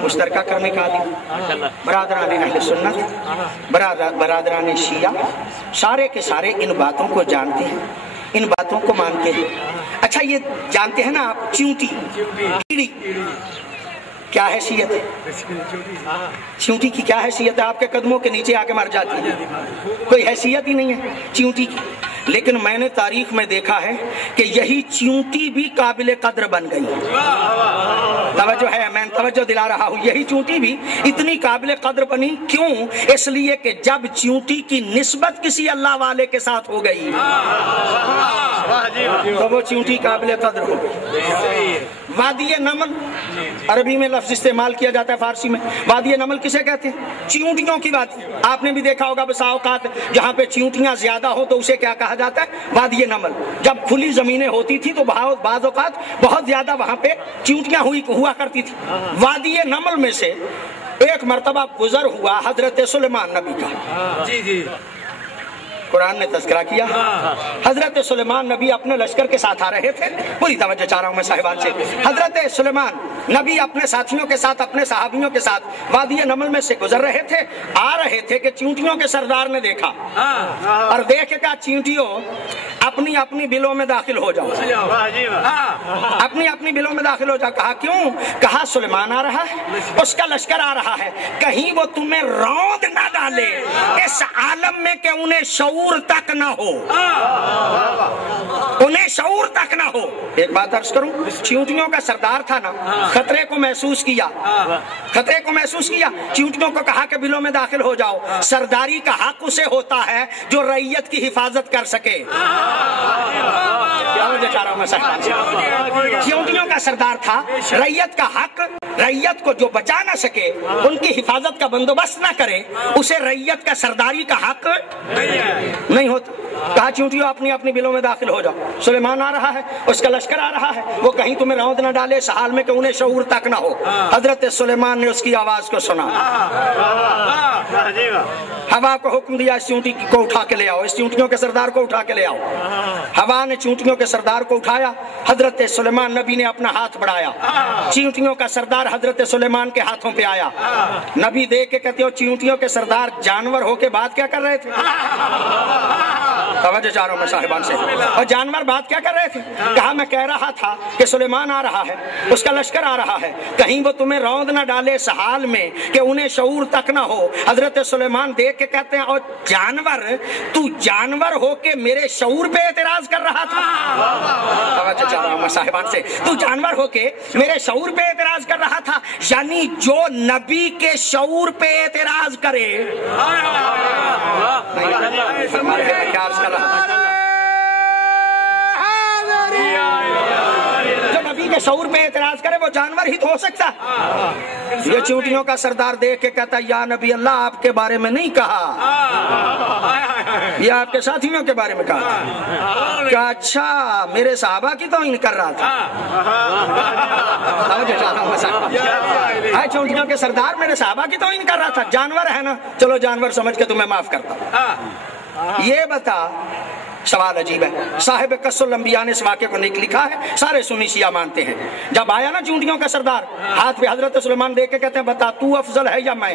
مشترکہ کرنے کا عالم، برادران اہل سنت، برادران شیعہ، سارے کے سارے ان باتوں کو جانتے ہیں، ان باتوں کو مانتے ہیں۔ اچھا یہ جانتے ہیں نا آپ چیونٹی کیڑی کیا حیثیت ہے؟ چیونٹی کی کیا حیثیت ہے؟ آپ کے قدموں کے نیچے آ کے مر جاتی ہے، کوئی حیثیت ہی نہیں ہے چیونٹی کی۔ لیکن میں نے تاریخ میں دیکھا ہے کہ یہی چیونٹی بھی قابل قدر بن گئی۔ توجہ ہے، میں توجہ دلا رہا ہوں، یہی چیونٹی بھی اتنی قابل قدر بنی، کیوں؟ اس لیے کہ جب چیونٹی کی نسبت کسی اللہ والے کے ساتھ ہو گئی تو وہ چیونٹی قابل قدر ہو گئی۔ وادی نمل عربی میں لفظ استعمال کیا جاتا ہے، فارسی میں وادی نمل کسے کہتے ہیں؟ چیونٹیوں کی وادی۔ آپ نے بھی دیکھا ہوگا بسا اوقات جہاں پہ چیونٹیاں زیادہ ہو تو اسے کیا کہا جاتا ہے؟ وادی نمل۔ جب کھلی زمینیں ہوتی تھی تو بعض اوقات بہت زیادہ وہاں پہ چیونٹیاں ہوا کرتی تھی۔ وادی نمل میں سے ایک مرتبہ گزر ہوا حضرت سلیمان نبی کا، قرآن نے تذکرہ کیا۔ حضرت سلیمان نبی اپنے لشکر کے ساتھ آ رہے تھے، پوری توجہ چاہ رہا ہوں میں صاحبان سے۔ حضرت سلیمان نبی اپنے ساتھیوں کے ساتھ، اپنے صحابیوں کے ساتھ وادی نمل میں سے گزر رہے تھے، آ رہے تھے کہ چیونٹیوں کے سردار نے دیکھا اور دیکھ کے کہا چیونٹیوں اپنی اپنی بلوں میں داخل ہو جاؤ، اپنی اپنی بلوں میں داخل ہو جاؤ۔ کہا کیوں؟ کہا سلیمان آ رہا ہے، اس کا لشکر آ رہا ہے، کہیں وہ تمہیں روند نہ ڈالے اس عالم میں کہ انہیں شعور تک نہ ہو، انہیں شعور تک نہ ہو۔ ایک بات عرض کروں، چیونٹیوں کا سردار تھا نا، خطرے کو محسوس کیا، خطرے کو محسوس کیا، چیونٹیوں کو کہا کہ بلوں میں داخل ہو جاؤ۔ سرداری کا حق اسے ہوتا ہے جو رعیت کی حفاظت کر سکے۔ چیونٹیوں کا سردار تھا، رعیت کا حق، رعیت کو جو بچا نہ سکے، ان کی حفاظت کا بندوبست نہ کرے، اسے رعیت کا سرداری کا حق نہیں ہوتا۔ کہا چیونٹیوں اپنی اپنی بلوں میں داخل ہو جاؤ، سلیمان آ رہا ہے، اس کا لشکر آ رہا ہے، وہ کہیں تمہیں روند نہ ڈالے اس حال میں کہ انہیں شعور تک نہ ہو۔ حضرت سلیمان نے اس کی آواز کو سنا، ہوا کو حکم دیا اس چیونٹی کو اٹھا کے لے آؤ، اس چیونٹیوں کے سردار کو اٹھا کے لے آؤ۔ ہوا نے چیونٹیوں کے سردار کو اٹھایا، حضرت سلیمان نبی نے اپنا ہاتھ بڑھایا، چیونٹیوں کا سردار حضرت سلیمان کے ہاتھوں پہ آیا۔ نبی دیکھ کے کہتے ہو چیونٹیوں کے سردار جانور ہو کے بات کیا کر رہے تھے؟ توجہ چاہ رہا ہوں میں صاحبان سے۔ اور جانور بات کیا کر رہے تھے؟ کہا میں کہہ رہا تھا کہ سلیمان آ رہا ہے، اس کا لشکر آ رہا ہے، کہیں وہ تمہیں روند نہ ڈالے اس حال میں کہ انہیں شعور تک نہ ہو۔ حضرت سلیمان دیکھ کے کہتے ہیں اور جانور، تو جانور ہو کے میرے شعور پہ اعتراض کر رہا تھا؟ توجہ چاہ رہا ہوں میں صاحبان سے، تو جانور ہو کے میرے شعور پہ اعتراض کر رہا تھا؟ یعنی جو نبی کے شعور پہ اعتراض کرے، جو نبی کے شعور پہ اعتراض کرے وہ جانور ہی تو ہو سکتا ہے۔ یہ چیونٹیوں کا سردار دیکھ کے کہتا ہے یا نبی اللہ آپ کے بارے میں نہیں کہا، یہ آپ کے ساتھیوں کے بارے میں کہا۔ کہ اچھا میرے صحابہ کی توہین کر رہا تھا؟ چیونٹیوں کے سردار میرے صحابہ کی توہین کر رہا تھا؟ جانور ہے نا، چلو جانور سمجھ کے تمہیں معاف کرتا ہوں۔ یہ بتا، سوال عجیب ہے، صاحب قصص الانبیاء نے اس واقعے کو لکھا ہے، سارے سنی شیعہ مانتے ہیں۔ جب آیا نا چیونٹیوں کا سردار، ہاتھ پہ حضرت سلیمان دیکھ کے کہتے ہیں بتا تو افضل ہے یا میں؟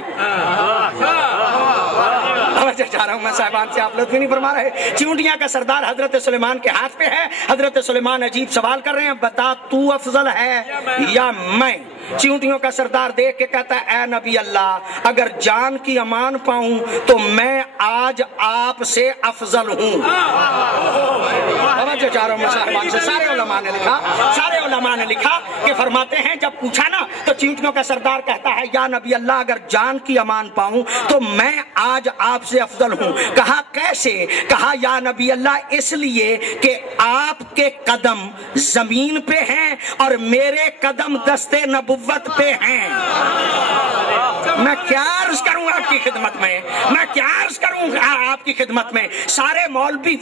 چاہ رہا ہوں میں صاحبان سے، آپ لطف نہیں فرما رہے۔ چیونٹیاں کا سردار حضرت سلیمان کے ہاتھ پہ ہے، حضرت سلیمان عجیب سوال کر رہے ہیں، بتا تو افضل ہے یا میں؟ چیونٹیوں کا سردار دیکھ کے کہتا ہے اے نبی اللہ، اگر جان کی امان پاؤں تو میں آج آپ سے افضل ہوں۔ سارے علماء نے لکھا کہ فرماتے ہیں جب پوچھا نا تو چیونٹیوں کا سردار کہتا ہے یا نبی اللہ اگر جان کی امان پاؤں تو میں آج آپ سے افضل ہوں۔ کہا کیسے؟ کہا یا نبی اللہ اس لیے کہ آپ کے قدم زمین پہ ہیں اور میرے قدم دستے نبوت پہ ہیں۔ میں کیا عرض کروں آپ کی خدمت میں، میں کیا عرض کروں آپ کی خدمت میں۔ سارے مولوی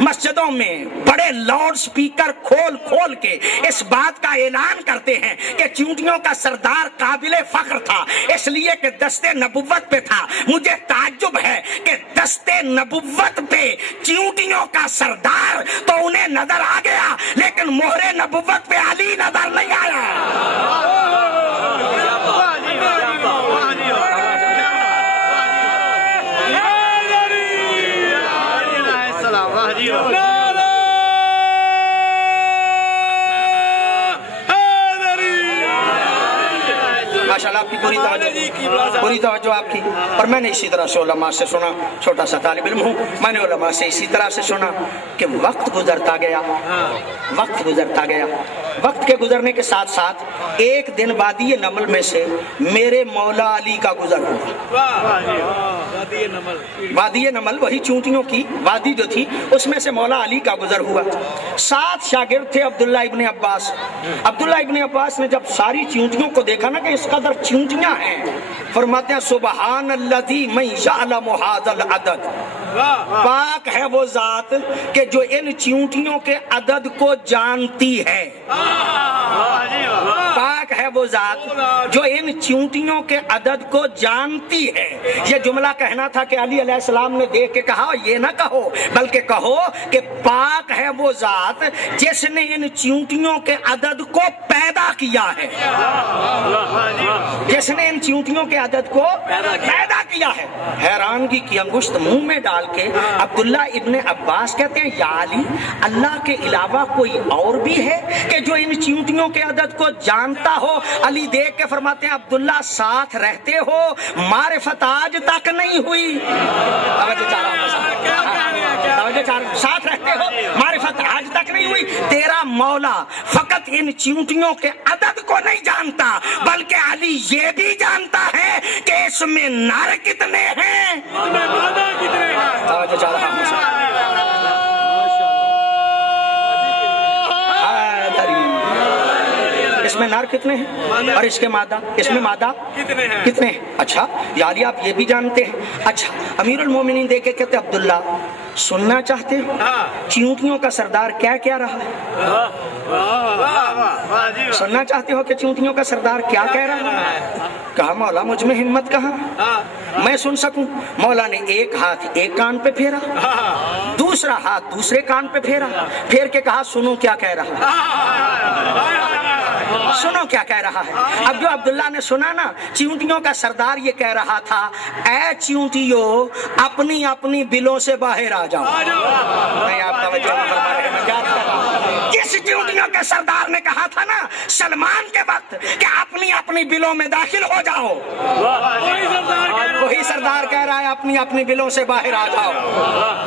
مسجدوں میں بڑے لاؤڈ سپیکر کھول کے اس بات کا اعلان کرتے ہیں کہ چیونٹیوں کا سردار قابل فخر تھا اس لیے کہ دستے نبوت پہ تھا۔ مجھے تعجب ہے کہ دستے نبوت پہ چیونٹیوں کا سردار تو انہیں نظر آ گیا لیکن مہر نبوت پہ علی نظر نہیں آیا۔ ماشاءاللہ آپ کی پوری توجہ آپ کی. اور میں نے اسی طرح سے علماء سے سنا, چھوٹا سا طالب علم ہوں, میں نے علماء سے اسی طرح سے سنا کہ وقت گزرتا گیا, وقت کے گزرنے کے ساتھ ساتھ ایک دن وادی نمل میں سے میرے مولا علی کا گزر ہوا. وادی نمل وہی چونٹیوں کی وادی جو تھی, اس میں سے مولا علی کا گزر ہوا. 7 شاگرد تھے عبداللہ ابن عباس. عبداللہ ابن عباس نے جب ساری چونٹیوں کو دیکھا نا کہ اس قدر چونٹیاں ہیں, فرماتے ہیں سبحان الذی من یعلم ھذا العدد, پاک ہے وہ ذات کہ جو ان چونٹیوں کے عدد کو جانتی ہے. پاک ہے وہ ذات جو ان چونٹیوں کے عدد کو جانتی ہے. یہ جملہ کہنا تھا کہ علی علیہ السلام نے دیکھ کے کہا, یہ نہ کہو بلکہ کہو کہ پاک ہے وہ ذات جس نے ان چونٹیوں کے عدد کو پیدا کیا ہے, جس نے ان چونٹیوں کے عدد کو پیدا کیا ہے. حیرانگی کی انگشت منہ میں ڈال کے عبداللہ ابن عباس کہتے ہیں, یا علی, اللہ کے علاوہ کوئی اور بھی ہے کہ جو ان چونٹیوں کے عدد کو جانتا ہو؟ علی دیکھ کے فرماتے ہیں, عبداللہ ساتھ رہتے ہو, معرفت آج تک نہیں ہوئی. ساتھ رہتے ہو, معرفت آج تک نہیں ہوئی. تیرا مولا فقط ان چونٹیوں کے عدد کو نہیں جانتا بلکہ علی یہ بھی جانتا ہے کہ اس میں نر کتنے ہیں, اس میں نر کتنے ہیں اور اس کے مادہ, اس میں مادہ کتنے ہیں. اچھا یا علی آپ یہ بھی جانتے ہیں. اچھا امیر المومنین دیکھ کے کہتے ہیں, عبداللہ سننا چاہتے ہو چونٹیوں کا سردار کیا کیا رہا ہے؟ سننا چاہتے ہو کہ چونٹیوں کا سردار کیا کہہ رہا ہے؟ کہا مولا مجھ میں ہمت کہاں, میں سن سکوں. مولا نے ایک ہاتھ ایک کان پہ پھیرا, دوسرا ہاتھ دوسرے کان پہ پھیرا, پھیر کے کہا سنو کیا کہہ رہا ہے, سنو کیا کہہ رہا ہے. اب جو عبداللہ نے سنا نا, چونٹیوں کا سردار یہ کہہ رہا تھا, اے چونٹیوں اپنی اپنی بلوں سے باہر آ جاؤ. نہیں آپ توجہ نہ فرما رہے ہیں, کیا کہہ رہا ہے؟ جس چونٹیوں کے سردار نے کہا تھا نا سلمان کے وقت کہ اپنی اپنی بلوں میں داخل ہو جاؤ, وہی سردار کہہ رہا ہے اپنی اپنی بلوں سے باہر آ جاؤ.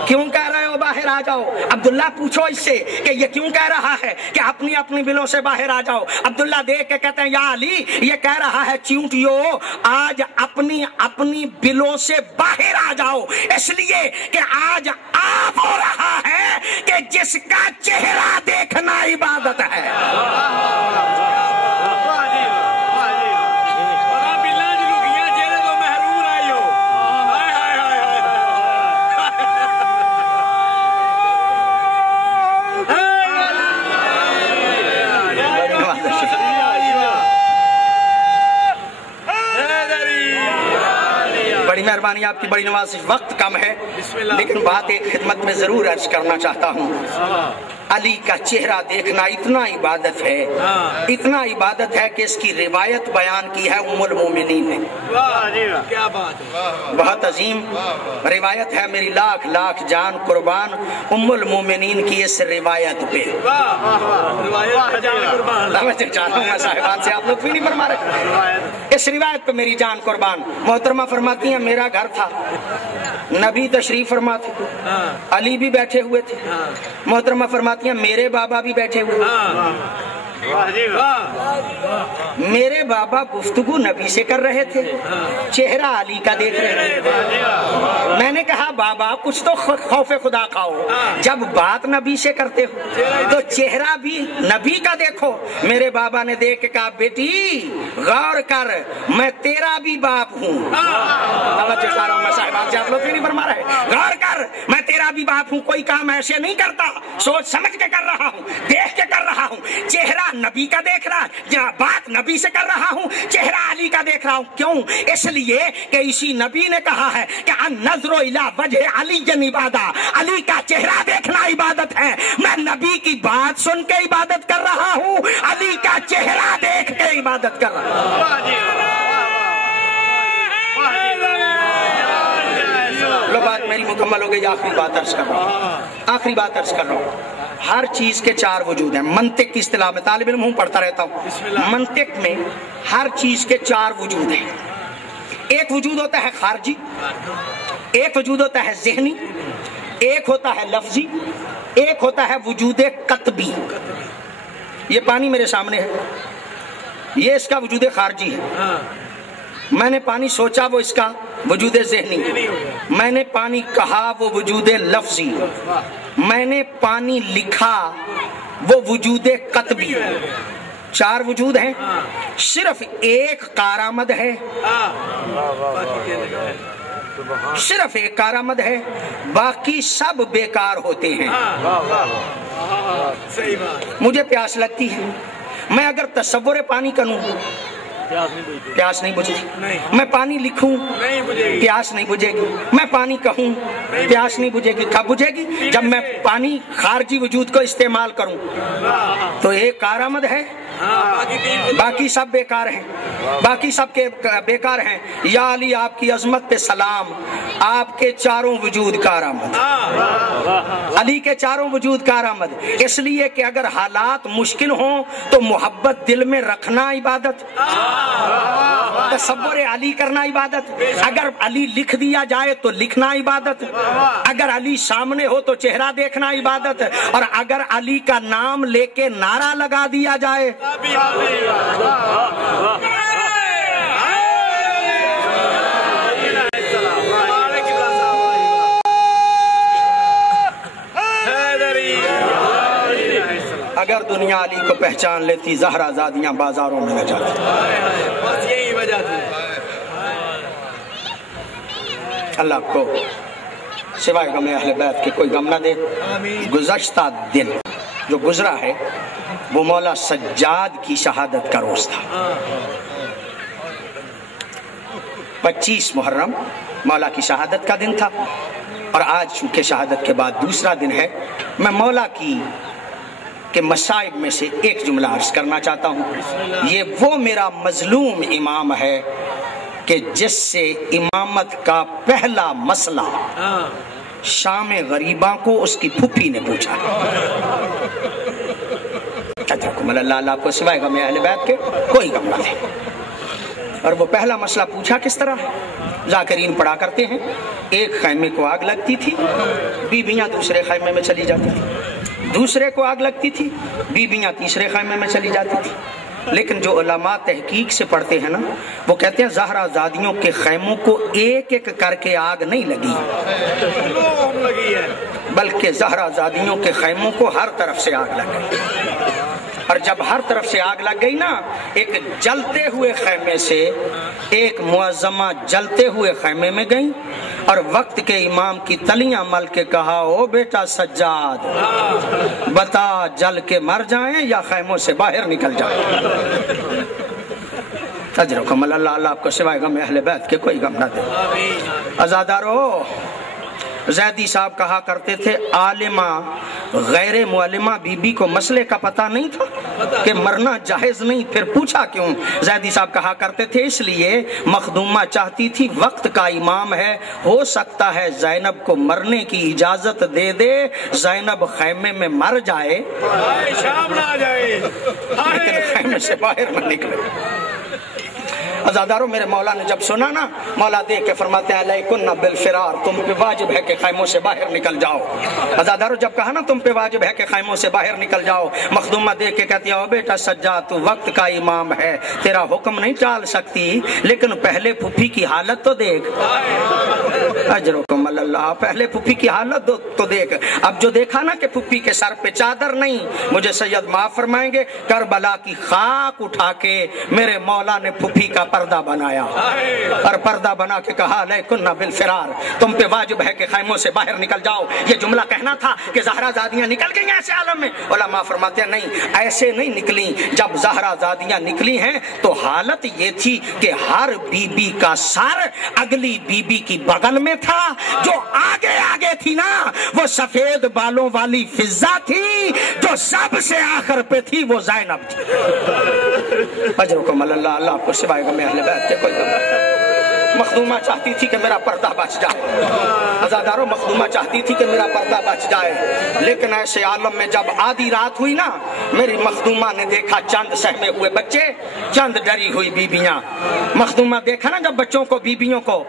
کیوں کہہ رہے ہو باہر آ جاؤ؟ عبداللہ پوچھو اس سے کہ یہ کیوں کہہ رہا ہے کہ اپنی اپنی بلوں سے باہر آ جاؤ. عبداللہ دیکھ کے کہتے ہیں, یا علی یہ کہہ رہا ہے چونٹیوں آج اپنی اپنی بلوں سے باہر آ جاؤ, اس لیے کہ آج آپ ہو رہا ہے کہ جس کا چہرہ دیکھنا عبادت ہے. بڑی مہربانی آپ کی, بڑی نوازش. وقت کم ہے لیکن بات ایک خدمت میں ضرور عرض کرنا چاہتا ہوں. علی کا چہرہ دیکھنا اتنا عبادت ہے, اتنا عبادت ہے کہ اس کی روایت بیان کی ہے ام المومنین نے. کیا بات ہے, بہت عظیم روایت ہے. میری لاکھ لاکھ جان قربان ام المومنین کی اس روایت پہ. صاحبان سے آپ لوگ بھی نہیں فرما رہے, اس روایت پہ میری جان قربان. محترمہ فرماتی ہیں میرا گھر تھا, نبی تشریف فرما تھے, علی بھی بیٹھے ہوئے تھے. محترمہ فرماتی ہیں میرے بابا بھی بیٹھے ہوئے. میرے بابا گفتگو نبی سے کر رہے تھے, چہرہ علی کا دیکھ رہے تھے. میں نے کہا بابا کچھ تو خوف خدا کھاؤ, جب بات نبی سے کرتے ہو تو چہرہ بھی نبی کا دیکھو. میرے بابا نے دیکھ کے کہا بیٹی غور کر, میں تیرا بھی باپ ہوں. غور کر, میں تیرا بھی باپ ہوں, کوئی کام ایسے نہیں کرتا, سوچ سمجھ کے کر رہا ہوں, دیکھ کے کر رہا ہوں. چہرہ نبی کا دیکھ رہا, بات نبی سے کر رہا ہوں, چہرہ علی کا دیکھ رہا ہوں. کیوں؟ اس لیے کہ اسی نبی نے کہا ہے کہ النظر الی وجہ علی عبادہ, علی کا چہرہ دیکھنا عبادت ہے. میں نبی کی بات سن کے عبادت کر رہا ہوں, علی کا چہرہ دیکھ کے عبادت کر رہا ہوں. لو بات میری مکمل ہو گئی. آخری بات عرض کر رہا ہوں ہر چیز کے 4 وجود ہیں. منطق کی اصطلاح میں طالب علم ہوں پڑھتا رہتا ہوں. منطق میں ہر چیز کے 4 وجود ہیں. ایک وجود ہوتا ہے خارجی، ایک وجود ہوتا ہے ذہنی، ایک ہوتا ہے لفظی، ایک ہوتا ہے وجود قطبی. یہ پانی میرے سامنے ہے، یہ اس کا وجود خارجی ہے. میں نے پانی سوچا، وہ اس کا وجود ذہنی. میں نے پانی کہا، وہ وجود لفظی. میں نے پانی لکھا، وہ وجود قطبی. 4 وجود ہیں. صرف ایک کارآمد ہے، صرف ایک کارآمد ہے، باقی سب بیکار ہوتے ہیں. مجھے پیاس لگتی ہے، میں اگر تصور پانی کروں پیاس نہیں بجھتی. میں پانی لکھوں پیاس نہیں بجھے گی. میں پانی کہوں پیاس نہیں بجھے گی. کب بجھے گی؟ جب میں پانی خارجی وجود کو استعمال کروں. تو ایک کارآمد ہے، باقی سب بیکار ہیں، باقی سب کے بیکار ہیں. یا علی آپ کی عظمت پہ سلام، آپ کے 4 وجود کارآمد. علی کے 4 وجود کارآمد. اس لیے کہ اگر حالات مشکل ہوں تو محبت دل میں رکھنا عبادت، تصور علی کرنا عبادت. اگر علی لکھ دیا جائے تو لکھنا عبادت. اگر علی سامنے ہو تو چہرہ دیکھنا عبادت. اور اگر علی کا نام لے کے نعرہ لگا دیا جائے اگر دنیا علی کو پہچان لیتی زہرا زادیاں بازاروں میں نہ جاتی. بس یہی وجہ تھی. اللہ کو سوائے غم اہل بیت کے کوئی غم نہ دے. گزشتہ دن جو گزرا ہے وہ مولا سجاد کی شہادت کا روز تھا. 25 محرم مولا کی شہادت کا دن تھا، اور آج چونکہ شہادت کے بعد دوسرا دن ہے. میں مولا کی کہ مصائب میں سے ایک جملہ عرض کرنا چاہتا ہوں. یہ وہ میرا مظلوم امام ہے کہ جس سے امامت کا پہلا مسئلہ شام غریباں کو اس کی پھپھی نے پوچھا. اللہ آپ کو سوائے غم اہل بیت کے کوئی غم نہ دے. اور وہ پہلا مسئلہ پوچھا کس طرح؟ ذاکرین پڑھا کرتے ہیں ایک خیمے کو آگ لگتی تھی، بیویاں دوسرے خیمے میں چلی جاتی تھی. دوسرے کو آگ لگتی تھی، بیویاں تیسرے خیمے میں چلی جاتی تھی. لیکن جو علماء تحقیق سے پڑھتے ہیں نا، وہ کہتے ہیں زہرا زادیوں کے خیموں کو ایک ایک کر کے آگ نہیں لگی، بلکہ زہرا زادیوں کے خیموں کو ہر طرف سے آگ لگ گئی. اور جب ہر طرف سے آگ لگ گئی نا، ایک جلتے ہوئے خیمے سے ایک معظمہ جلتے ہوئے خیمے میں گئی اور وقت کے امام کی تلیاں مل کے کہا، او بیٹا سجاد بتا جل کے مر جائیں یا خیموں سے باہر نکل جائیں. اجرکم اللہ. اللہ آپ کو سوائے غم اہل بیت کے کوئی غم نہ دے. عزادارو، زیدی صاحب کہا کرتے تھے عالمہ غیر معلمہ بی بی کو مسئلے کا پتہ نہیں تھا کہ مرنا جائز نہیں، پھر پوچھا کیوں؟ زیدی صاحب کہا کرتے تھے اس لیے مخدومہ چاہتی تھی وقت کا امام ہے، ہو سکتا ہے زینب کو مرنے کی اجازت دے دے، زینب خیمے میں مر جائے شام نہ جائے لیکن خیمے سے باہر نہ نکلے. عزادارو، میرے مولا نے جب سنا نا، مولا دے کے فرماتے ہیں علیکن بالفرار، تم پہ واجب ہے کہ خیموں سے باہر نکل جاؤ. عزادارو، جب کہا نا تم پہ واجب ہے کہ خیموں سے باہر نکل جاؤ، مخدومہ دے کے کہتی ہے بیٹا سجاد تو وقت کا امام ہے، تیرا حکم نہیں ٹال سکتی، لیکن پہلے پھپھی کی حالت تو دیکھ. اجرکم اللہ. پہلے پھپھی کی حالت تو دیکھ. اب جو دیکھا نا کہ پھپھی کے سر پہ چادر نہیں، مجھے سید معاف فرمائیں گے، کربلا کی خاک اٹھا کے میرے مولا نے پھپھی کا پردہ بنایا اور پردہ بنا کے کہا لیکن بالفرار، تم پہ واجب ہے کہ خیموں سے باہر نکل جاؤ. یہ جملہ کہنا تھا کہ زہرا زادیاں نکل گئی ایسے عالم میں. علماء فرماتے ہیں نہیں، ایسے نہیں نکلی. جب زہرا زادیاں نکلی ہیں تو حالت یہ تھی کہ ہر بی بی کا سر اگلی بی بی کی بغل میں تھا. جو آگے آگے تھی نا وہ سفید بالوں والی فضہ تھی، جو سب سے آخر پہ تھی وہ زینب تھی. اجرکم اللہ. اللہ آپ کو سوائے غم اہل بیت کے کوئی غم نہیں. مخدومہ چاہتی تھی کہ میرا پردہ بچ جائے، عزادارو مخدومہ چاہتی تھی کہ میرا پردہ بچ جائے، لیکن ایسے عالم میں جب آدھی رات ہوئی نا، میری مخدومہ نے دیکھا چند سہمے ہوئے بچے، چند ڈری ہوئی بیبیاں۔ مخدومہ دیکھا نا جب بچوں کو بیبیوں کو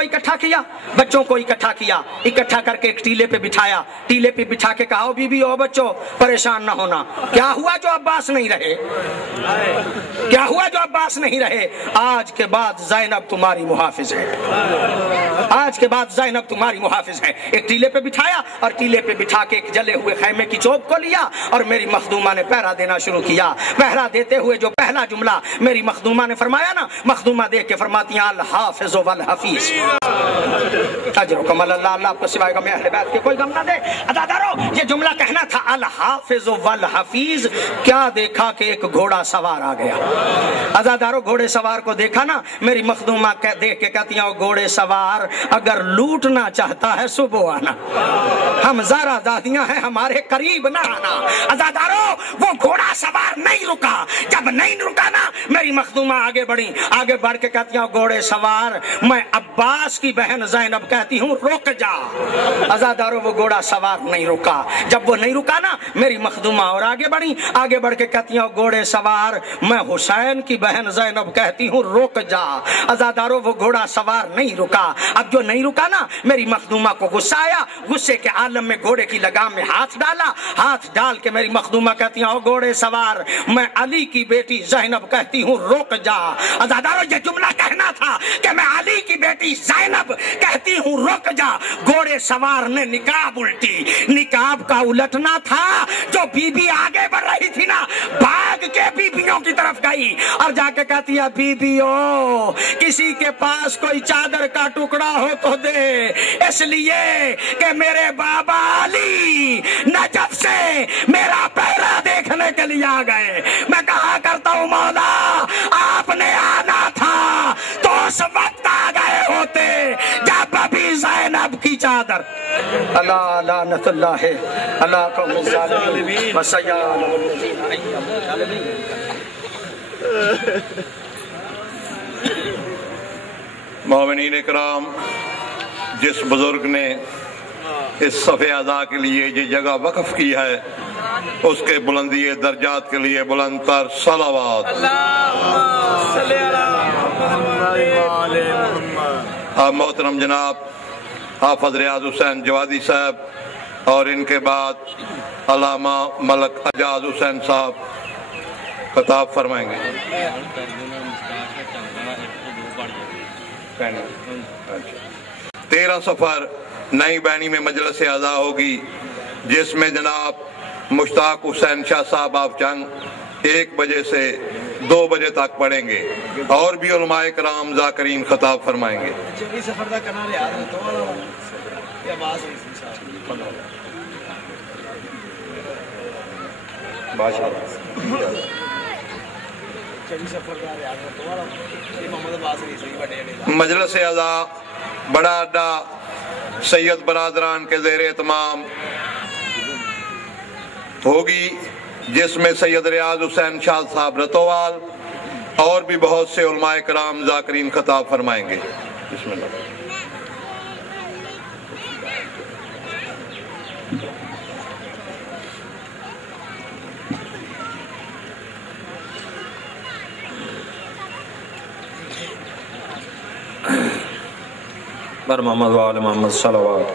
اکٹھا کیا، بچوں کو اکٹھا کیا، اکٹھا کر کے ایک ٹیلے پہ بٹھایا، ٹیلے پہ بٹھا کے کہا بیبی او بچوں پریشان نہ ہونا۔ کیا ہوا جو عباس نہیں رہے؟ کیا ہوا جو عباس نہیں رہے؟ آج کے بعد زینب تمہاری محافظ ہے، آج کے بعد زینب تمہاری محافظ ہے۔ ایک ٹیلے پہ بٹھایا اور ٹیلے پہ بٹھا کے ایک جلے ہوئے خیمے کی چوب کو لیا اور میری مخدومہ نے پہرا دینا شروع کیا۔ پہرا دیتے ہوئے جو پہلا جملہ میری مخدومہ نے فرمایا نا، مخدومہ دیکھ کے فرماتی ہیں الحافظ والحفیظ، اجرکم اللہ، اللہ آپ کو سوائے غم اہل بیت کے کوئی غم نہ دے۔ عزادارو یہ جملہ کہنا تھا الحافظ والحفیظ، کیا دیکھا کہ ایک گھوڑا سوار آ گیا۔ عزادارو گھوڑے سوار کو دیکھا نا، میری مخدومہ دیکھ کے کہتی ہیں گھوڑے سوار اگر لوٹنا چاہتا ہے صبح آنا، ہم زارا دادیاں ہیں ہمارے قریب نہ آنا۔ عزادارو وہ گھوڑا سوار نہیں رکا، جب نہیں رکا نا میری مخدومہ آگے بڑھی، آگے بڑھ کے کہتی ہیں گھوڑے سوار میں عباس کی بہن زینب کہتی ہوں رک جا۔ عزادارو وہ گھوڑا سوار نہیں رکا، جب وہ نہیں رکا نا میری مخدومہ اور آگے بڑھی، آگے بڑھ کے کہتی ہیں گھوڑے سوار میں حسین کی بہن زینب کہتی ہوں رک جا۔ عزادارو وہ گھوڑا سوار نہیں رکا، اب جو نہیں رکا نا میری مخدومہ کو غصہ آیا، غصے کے عالم میں گھوڑے کی لگام میں ہاتھ ڈالا، ہاتھ ڈال کے میری مخدومہ کہتی ہیں گھوڑے سوار میں علی کی بیٹی زینب کہتی ہوں رک جا۔ عزادارو یہ جملہ کہنا تھا کہ میں علی کی بیٹی زینب کہتی ہوں رک جا۔ گھوڑے سوار نے نقاب الٹی، نقاب کا الٹنا تھا، جو بی بی آگے بڑھ رہی تھی نا بھاگ کے بیبیوں کی طرف گئی اور جا کے کہتی ہے بیبیوں کسی کے پاس کوئی چادر کا ٹکڑا ہو تو دے، اس لیے کہ میرے بابا علی نجف سے میرا پہرا دیکھنے کے لیے آ گئے۔ میں کہا کرتا ہوں مولا آپ نے آنا تھا تو اس وقت آ گئے ہوتے جب ابھی زینب کی چادر۔ اللہ لعنت اللہ اللہ قوم الظالمین وسیال مومنین اکرام، جس بزرگ نے اس صف اعضاء کے لیے یہ جگہ وقف کی ہے اس کے بلندی درجات کے لیے بلند تر صلوات۔ آپ محترم جناب حافظ ریاض حسین جوادی صاحب اور ان کے بعد علامہ ملک اجاز حسین صاحب خطاب فرمائیں گے۔ 13 سفر نئی بینی میں مجلس اعضاء ہوگی، جس میں جناب مشتاق حسین شاہ صاحب آف جنگ 1 بجے سے 2 بجے تک پڑھیں گے اور بھی علماء کرام ذاکرین خطاب فرمائیں گے۔ مجلس اعضاء بڑا اڈا سید برادران کے زیر اہتمام ہوگی، جس میں سید ریاض حسین شاہ صاحب رتوال اور بھی بہت سے علماء کرام ذاکرین خطاب فرمائیں گے۔ بسم اللہ۔ بر محمد وآل محمد صلوات۔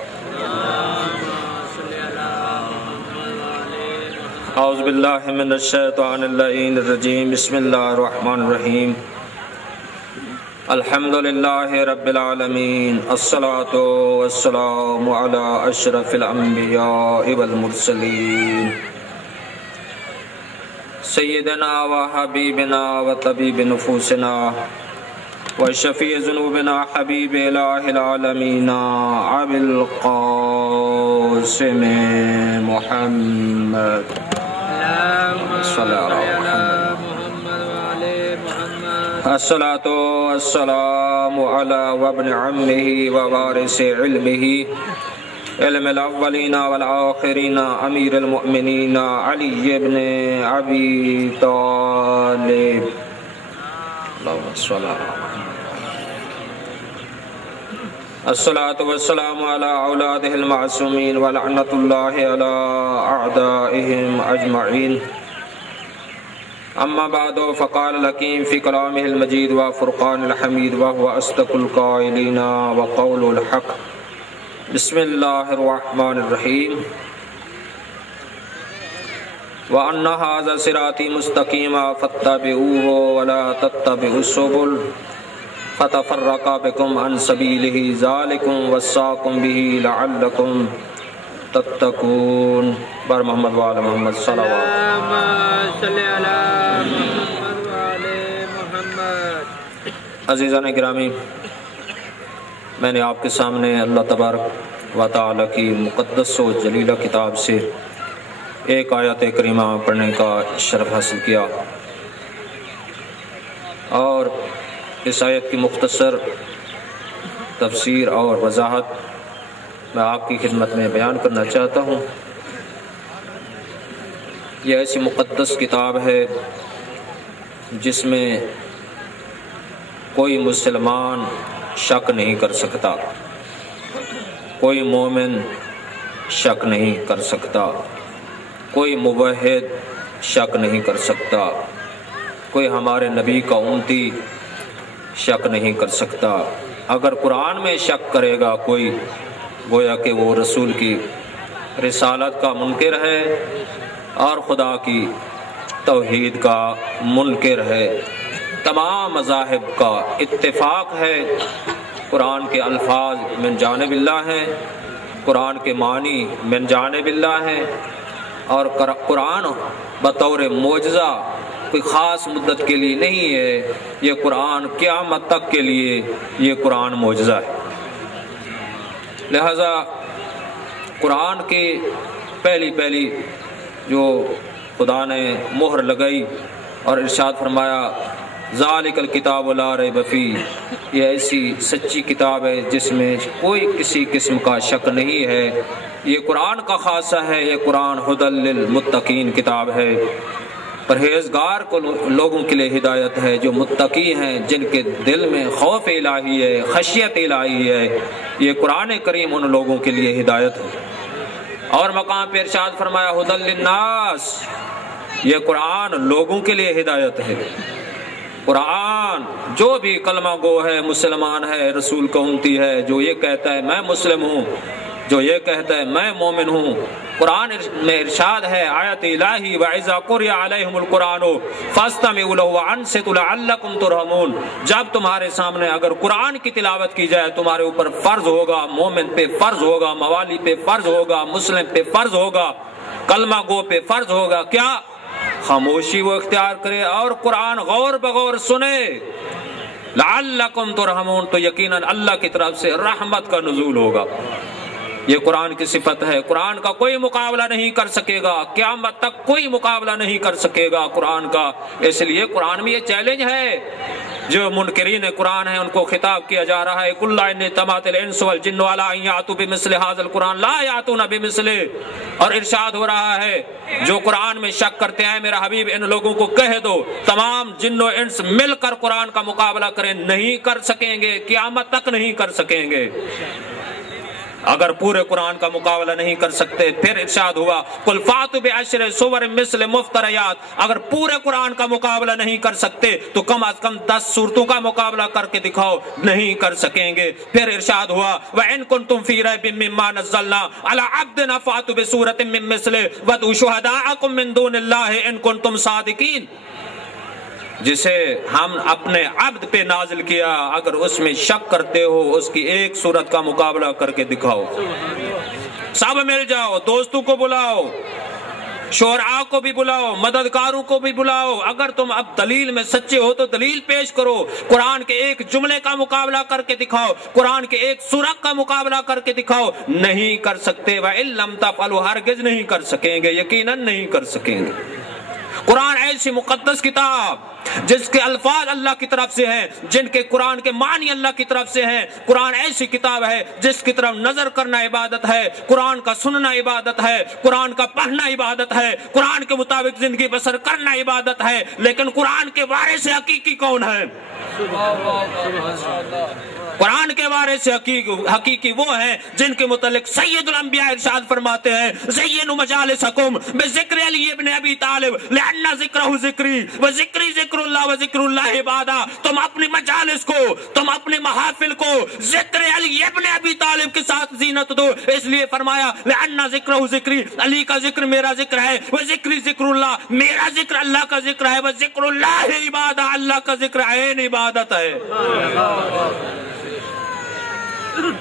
اعوذ باللہ من الشیطان اللعین الرجیم، بسم اللہ الرحمن الرحیم، الحمدللہ رب العالمین، الصلاة والسلام علی اشرف الانبیاء والمرسلین، سیدنا و حبیبنا و طبیب نفوسنا وشفیع ذنوبنا حبیب الہ العالمین ابی القاسم محمد صلی اللہ علیہ وسلم، الصلاة والسلام علی وابن عمہ ووارث علمہ، علم الاولین والآخرین، امیر المؤمنین علی ابن ابی طالب، اللہم صلی اللہ علیہ وسلم۔ الصلاة والسلام على أولاده المعصومين ولعنة الله على أعدائهم أجمعين. أما بعد فقال الحكيم في كلامه المجيد وفرقان الحميد وهو أصدق القائلين وقول الحق. بسم الله الرحمن الرحيم. وأن هذا صراطي مستقيما فاتبعوه ولا تتبعوا السبل فتفرق بكم عن سبيله ذلكم وصاكم به لعلكم تتقون. بر محمد وآل محمد صلوات. عزیزان گرامی، میں نے آپ کے سامنے اللہ تبارک و تعالی کی مقدس و جلیلہ کتاب سے ایک آیت کریمہ پڑھنے کا شرف حاصل کیا، اور اس آیت کی مختصر تفسیر اور وضاحت میں آپ کی خدمت میں بیان کرنا چاہتا ہوں۔ یہ ایسی مقدس کتاب ہے جس میں کوئی مسلمان شک نہیں کر سکتا، کوئی مومن شک نہیں کر سکتا، کوئی موحد شک نہیں کر سکتا، کوئی ہمارے نبی کا امتی شک نہیں کر سکتا۔ اگر قرآن میں شک کرے گا کوئی، گویا کہ وہ رسول کی رسالت کا منکر ہے اور خدا کی توحید کا منکر ہے۔ تمام مذاہب کا اتفاق ہے، قرآن کے الفاظ من جانب اللہ ہیں، قرآن کے معنی من جانب اللہ ہیں، اور قرآن بطور معجزہ کوئی خاص مدت کے لیے نہیں ہے، یہ قرآن قیامت تک کے لیے یہ قرآن معجزہ ہے۔ لہذا قرآن کی پہلی جو خدا نے مہر لگائی اور ارشاد فرمایا ذالک الکتاب لا ریب فیہ، یہ ایسی سچی کتاب ہے جس میں کوئی کسی قسم کا شک نہیں ہے، یہ قرآن کا خاصہ ہے، یہ قرآن ھدی للمتقین کتاب ہے، پرہیزگار کو لوگوں کے لیے ہدایت ہے، جو متقی ہیں، جن کے دل میں خوف الہی ہے، خشیت الہی ہے، یہ قرآن کریم ان لوگوں کے لیے ہدایت ہے۔ اور مقام پہ ارشاد فرمایا ھدی للناس، یہ قرآن لوگوں کے لیے ہدایت ہے۔ قرآن جو بھی کلمہ گو ہے، مسلمان ہے، رسول کا امتی ہے، جو یہ کہتا ہے میں مسلم ہوں، جو یہ کہتا ہے میں مومن ہوں، قرآن میں ارشاد ہے آیت الہی وَإِذَا قُرِئَ عَلَيْهِمُ الْقُرْآنُ فَاسْتَمِعُوا لَهُ وَأَنصِتُوا لَعَلَّكُمْ تُرْحَمُونَ۔ جب تمہارے سامنے اگر قرآن کی تلاوت کی جائے، تمہارے اوپر فرض ہوگا، مومن پہ فرض ہوگا، موالی پہ فرض ہوگا، مسلم پہ فرض ہوگا، کلمہ گو پہ فرض ہوگا، کیا؟ خاموشی وہ اختیار کرے اور قرآن غور بغور سنے، لعلکم ترحمون، تو یقیناً اللہ کی طرف سے رحمت کا نزول ہوگا۔ یہ قرآن کی صفت ہے، قرآن کا کوئی مقابلہ نہیں کر سکے گا، قیامت تک کوئی مقابلہ نہیں کر سکے گا قرآن کا۔ اس لیے قرآن میں یہ چیلنج ہے، جو منکرین قرآن ہیں ان کو خطاب کیا جا رہا ہے قل ان اجتمعت الانس والجن علی ان یاتوا بمثل هذا القرآن لا یاتون بمثلہ، اور ارشاد ہو رہا ہے جو قرآن میں شک کرتے ہیں میرا حبیب ان لوگوں کو کہہ دو تمام جن و انس مل کر قرآن کا مقابلہ کریں، نہیں کر سکیں گے، قیامت تک نہیں کر سکیں گے۔ اگر پورے قرآن کا مقابلہ نہیں کر سکتے، پھر ارشاد ہوا قل فاتوا بعشر سور مثل مفتریات، اگر پورے قرآن کا مقابلہ نہیں کر سکتے تو کم از کم 10 سورتوں کا مقابلہ کر کے دکھاؤ، نہیں کر سکیں گے۔ پھر ارشاد ہوا وَإِن كُنتُمْ فِي رَيْبٍ مِّمَّا نَزَّلْنَا عَلَىٰ عَبْدِنَا فَأْتُوا بِسُورَةٍ مِّن مِّثْلِهِ وَادْعُوا شُهَدَاءَكُم مِّن دُونِ اللَّهِ إِن كُنتُمْ صَادِقِينَ، جسے ہم اپنے عبد پہ نازل کیا، اگر اس میں شک کرتے ہو اس کی ایک سورت کا مقابلہ کر کے دکھاؤ۔ سب مل جاؤ، دوستوں کو بلاؤ، شعراء کو بھی بلاؤ، مددگاروں کو بھی بلاؤ، اگر تم اب دلیل میں سچے ہو تو دلیل پیش کرو، قرآن کے ایک جملے کا مقابلہ کر کے دکھاؤ، قرآن کے ایک سورت کا مقابلہ کر کے دکھاؤ، نہیں کر سکتے، وَإِن لَّمْ تَفْعَلُوا، ہرگز نہیں کر سکیں گے، یقیناً نہیں کر سکیں گے۔ قرآن ایسی مقدس کتاب جس کے الفاظ اللہ کی طرف سے ہیں، جن کے قرآن کے معنی اللہ کی طرف سے ہیں، قرآن ایسی کتاب ہے جس کی طرف نظر کرنا عبادت ہے، قرآن کا سننا عبادت ہے، قرآن کا پڑھنا عبادت ہے، قرآن کے مطابق زندگی بسر کرنا عبادت ہے، لیکن قرآن کے وارث حقیقی کون ہے؟ قرآن کے بارے سے حقیقی وہ ہیں جن کے متعلق سید الانبیاء ارشاد فرماتے ہیں زینوا مجالسکم بذکر علی ابن ابی طالب لأن ذکرہ ذکری وذکری ذکر اللہ وذکر اللہ عبادہ. تم اپنی مجالس کو، تم اپنی محافل کو ذکر علی ابن ابی طالب کے ساتھ زینت دو، اس لیے فرمایا لأن ذکرہ ذکری، علی کا ذکر میرا ذکر ہے، وذکری ذکر اللہ، میرا ذکر اللہ کا ذکر ہے، وذکر اللہ عبادہ، اللہ کا ذکر عین عبادت ہے.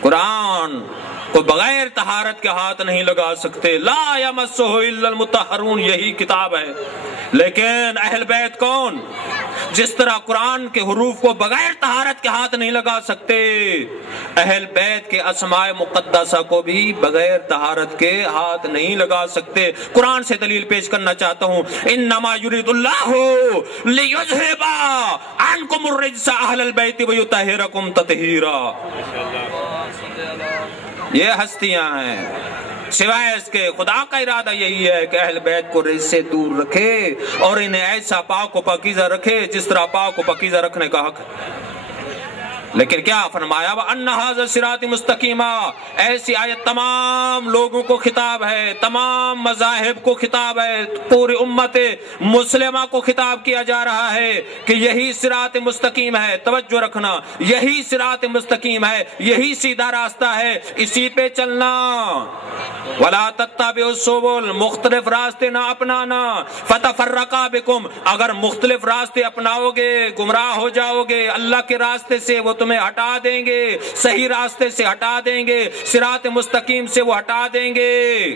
قرآن کو بغیر طہارت کے ہاتھ نہیں لگا سکتے. لا یمسہ الا المطہرون، یہی کتاب ہے. لیکن اہل بیت کون؟ جس طرح قرآن کے حروف کو بغیر طہارت کے ہاتھ نہیں لگا سکتے، اہل بیت کے اسماء مقدسہ کو بھی بغیر طہارت کے ہاتھ نہیں لگا سکتے. قرآن سے دلیل پیش کرنا چاہتا ہوں. انما یرید اللہ لیذھب عنکم الرجس اہل البیت ویطہرکم تطہیرا. یہ ہستیاں ہیں، سوائے اس کے خدا کا ارادہ یہی ہے کہ اہل بیت کو رجس سے دور رکھے اور انہیں ایسا پاک و پاکیزہ رکھے جس طرح پاک و پاکیزہ رکھنے کا حق ہے. لیکن کیا فرمایا وَأَنَّ هَذَا صِرَاطِ مُسْتَقِيمًا، ایسی آیت تمام لوگوں کو خطاب ہے، تمام مذاہب کو خطاب ہے، پوری امت مسلمہ کو خطاب کیا جا رہا ہے کہ یہی صراط مستقیم ہے. توجہ رکھنا، یہی صراط مستقیم ہے، یہی سیدھا راستہ ہے، اسی پہ چلنا. وَلَا تَتَّبِعُوا السُّبُلَ، مختلف راستے نہ اپنانا. فَتَفَرَّقَ بِكُمْ، اگر مختلف راستے اپناؤ گے گمراہ ہو جاؤ گے. اللہ کے راستے سے وہ تمہیں ہٹا دیں گے، صحیح راستے سے ہٹا دیں گے، صراط مستقیم سے وہ ہٹا دیں گے.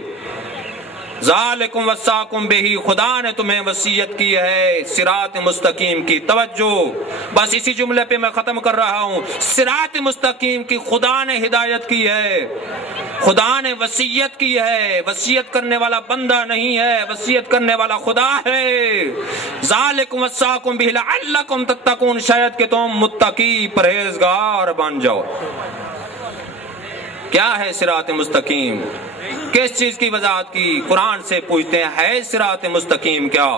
ذالکم وصاکم بہ، خدا نے تمہیں وصیت کی ہے صراط مستقیم کی. توجہ، بس اسی جملے پہ میں ختم کر رہا ہوں. صراط مستقیم کی خدا نے ہدایت کی ہے، خدا نے وصیت کی ہے. وصیت کرنے والا بندہ نہیں ہے، وصیت کرنے والا خدا ہے. ذالکم وصاکم بہ لعلکم تتقون، شاید کہ تم متقی پرہیزگار بن جاؤ. کیا ہے صراط مستقیم؟ کس چیز کی وضاحت کی؟ قرآن سے پوچھتے ہیں ہے صراط مستقیم کیا؟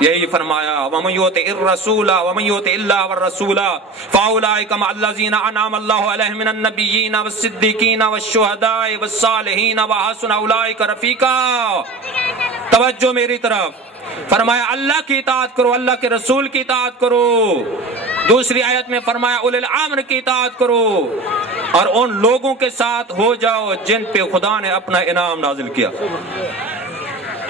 یہی فرمایا وَمَن يُطِعِ الرَّسُولَ وَمَن يُطِعِ اللَّهَ وَالرَّسُولَ فَأُولَٰئِكَ مَعَ الَّذِينَ أَنْعَمَ اللَّهُ عَلَيْهِم مِّنَ النَّبِيِّينَ وَالصِّدِّيقِينَ وَالشُّهَدَاءِ وَالصَّالِحِينَ وَحَسُنَ أُولَٰئِكَ رَفِیقًا. توجہ میری طرف. فرمایا اللہ کی اطاعت کرو، اللہ کے رسول کی اطاعت کرو. دوسری آیت میں فرمایا اولی الامر کی اطاعت کرو، اور ان لوگوں کے ساتھ ہو جاؤ جن پہ خدا نے اپنا انعام نازل کیا،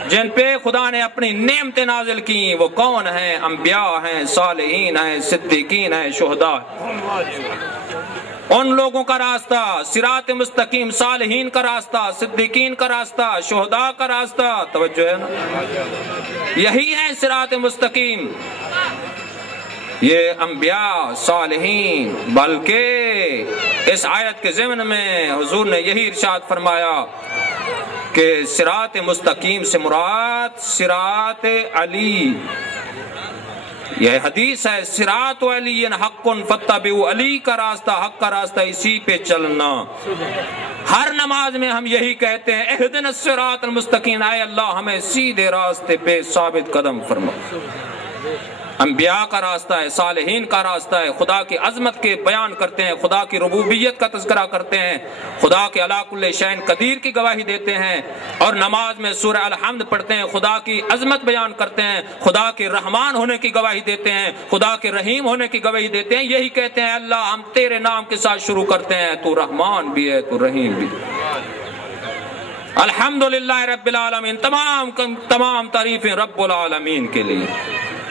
جن پہ خدا نے اپنی نعمتیں نازل کی. وہ کون ہیں؟ انبیاء ہیں، صالحین ہیں، صدیقین ہیں، شہداء. ان لوگوں کا راستہ صراط مستقیم، صالحین کا راستہ، صدیقین کا راستہ، شہداء کا راستہ. توجہ ہے نا، یہی ہے صراط مستقیم. یہ انبیاء، صالحین، بلکہ اس آیت کے ضمن میں حضور نے یہی ارشاد فرمایا کہ صراط مستقیم سے مراد صراط علی. یہ حدیث ہے صراط علی حق فاتبعوا، علی کا راستہ، حق کا راستہ، اسی پہ چلنا. ہر نماز میں ہم یہی کہتے ہیں اہدنا الصراط المستقیم، اے اللہ ہمیں سیدھے راستے پہ ثابت قدم فرما. انبیاء کا راستہ ہے، صالحین کا راستہ ہے. خدا کی عظمت کے بیان کرتے ہیں، خدا کی ربوبیت کا تذکرہ کرتے ہیں، خدا کے علی کل شیء قدیر کی گواہی دیتے ہیں، اور نماز میں سورہ الحمد پڑھتے ہیں، خدا کی عظمت بیان کرتے ہیں، خدا کے رحمان ہونے کی گواہی دیتے ہیں، خدا کے رحیم ہونے کی گواہی دیتے ہیں. یہی کہتے ہیں اللہ ہم تیرے نام کے ساتھ شروع کرتے ہیں، تو رحمان بھی ہے، تو رحیم بھی. الحمدللہ رب العالمین، تمام تعریفیں رب العالمین کے لیے.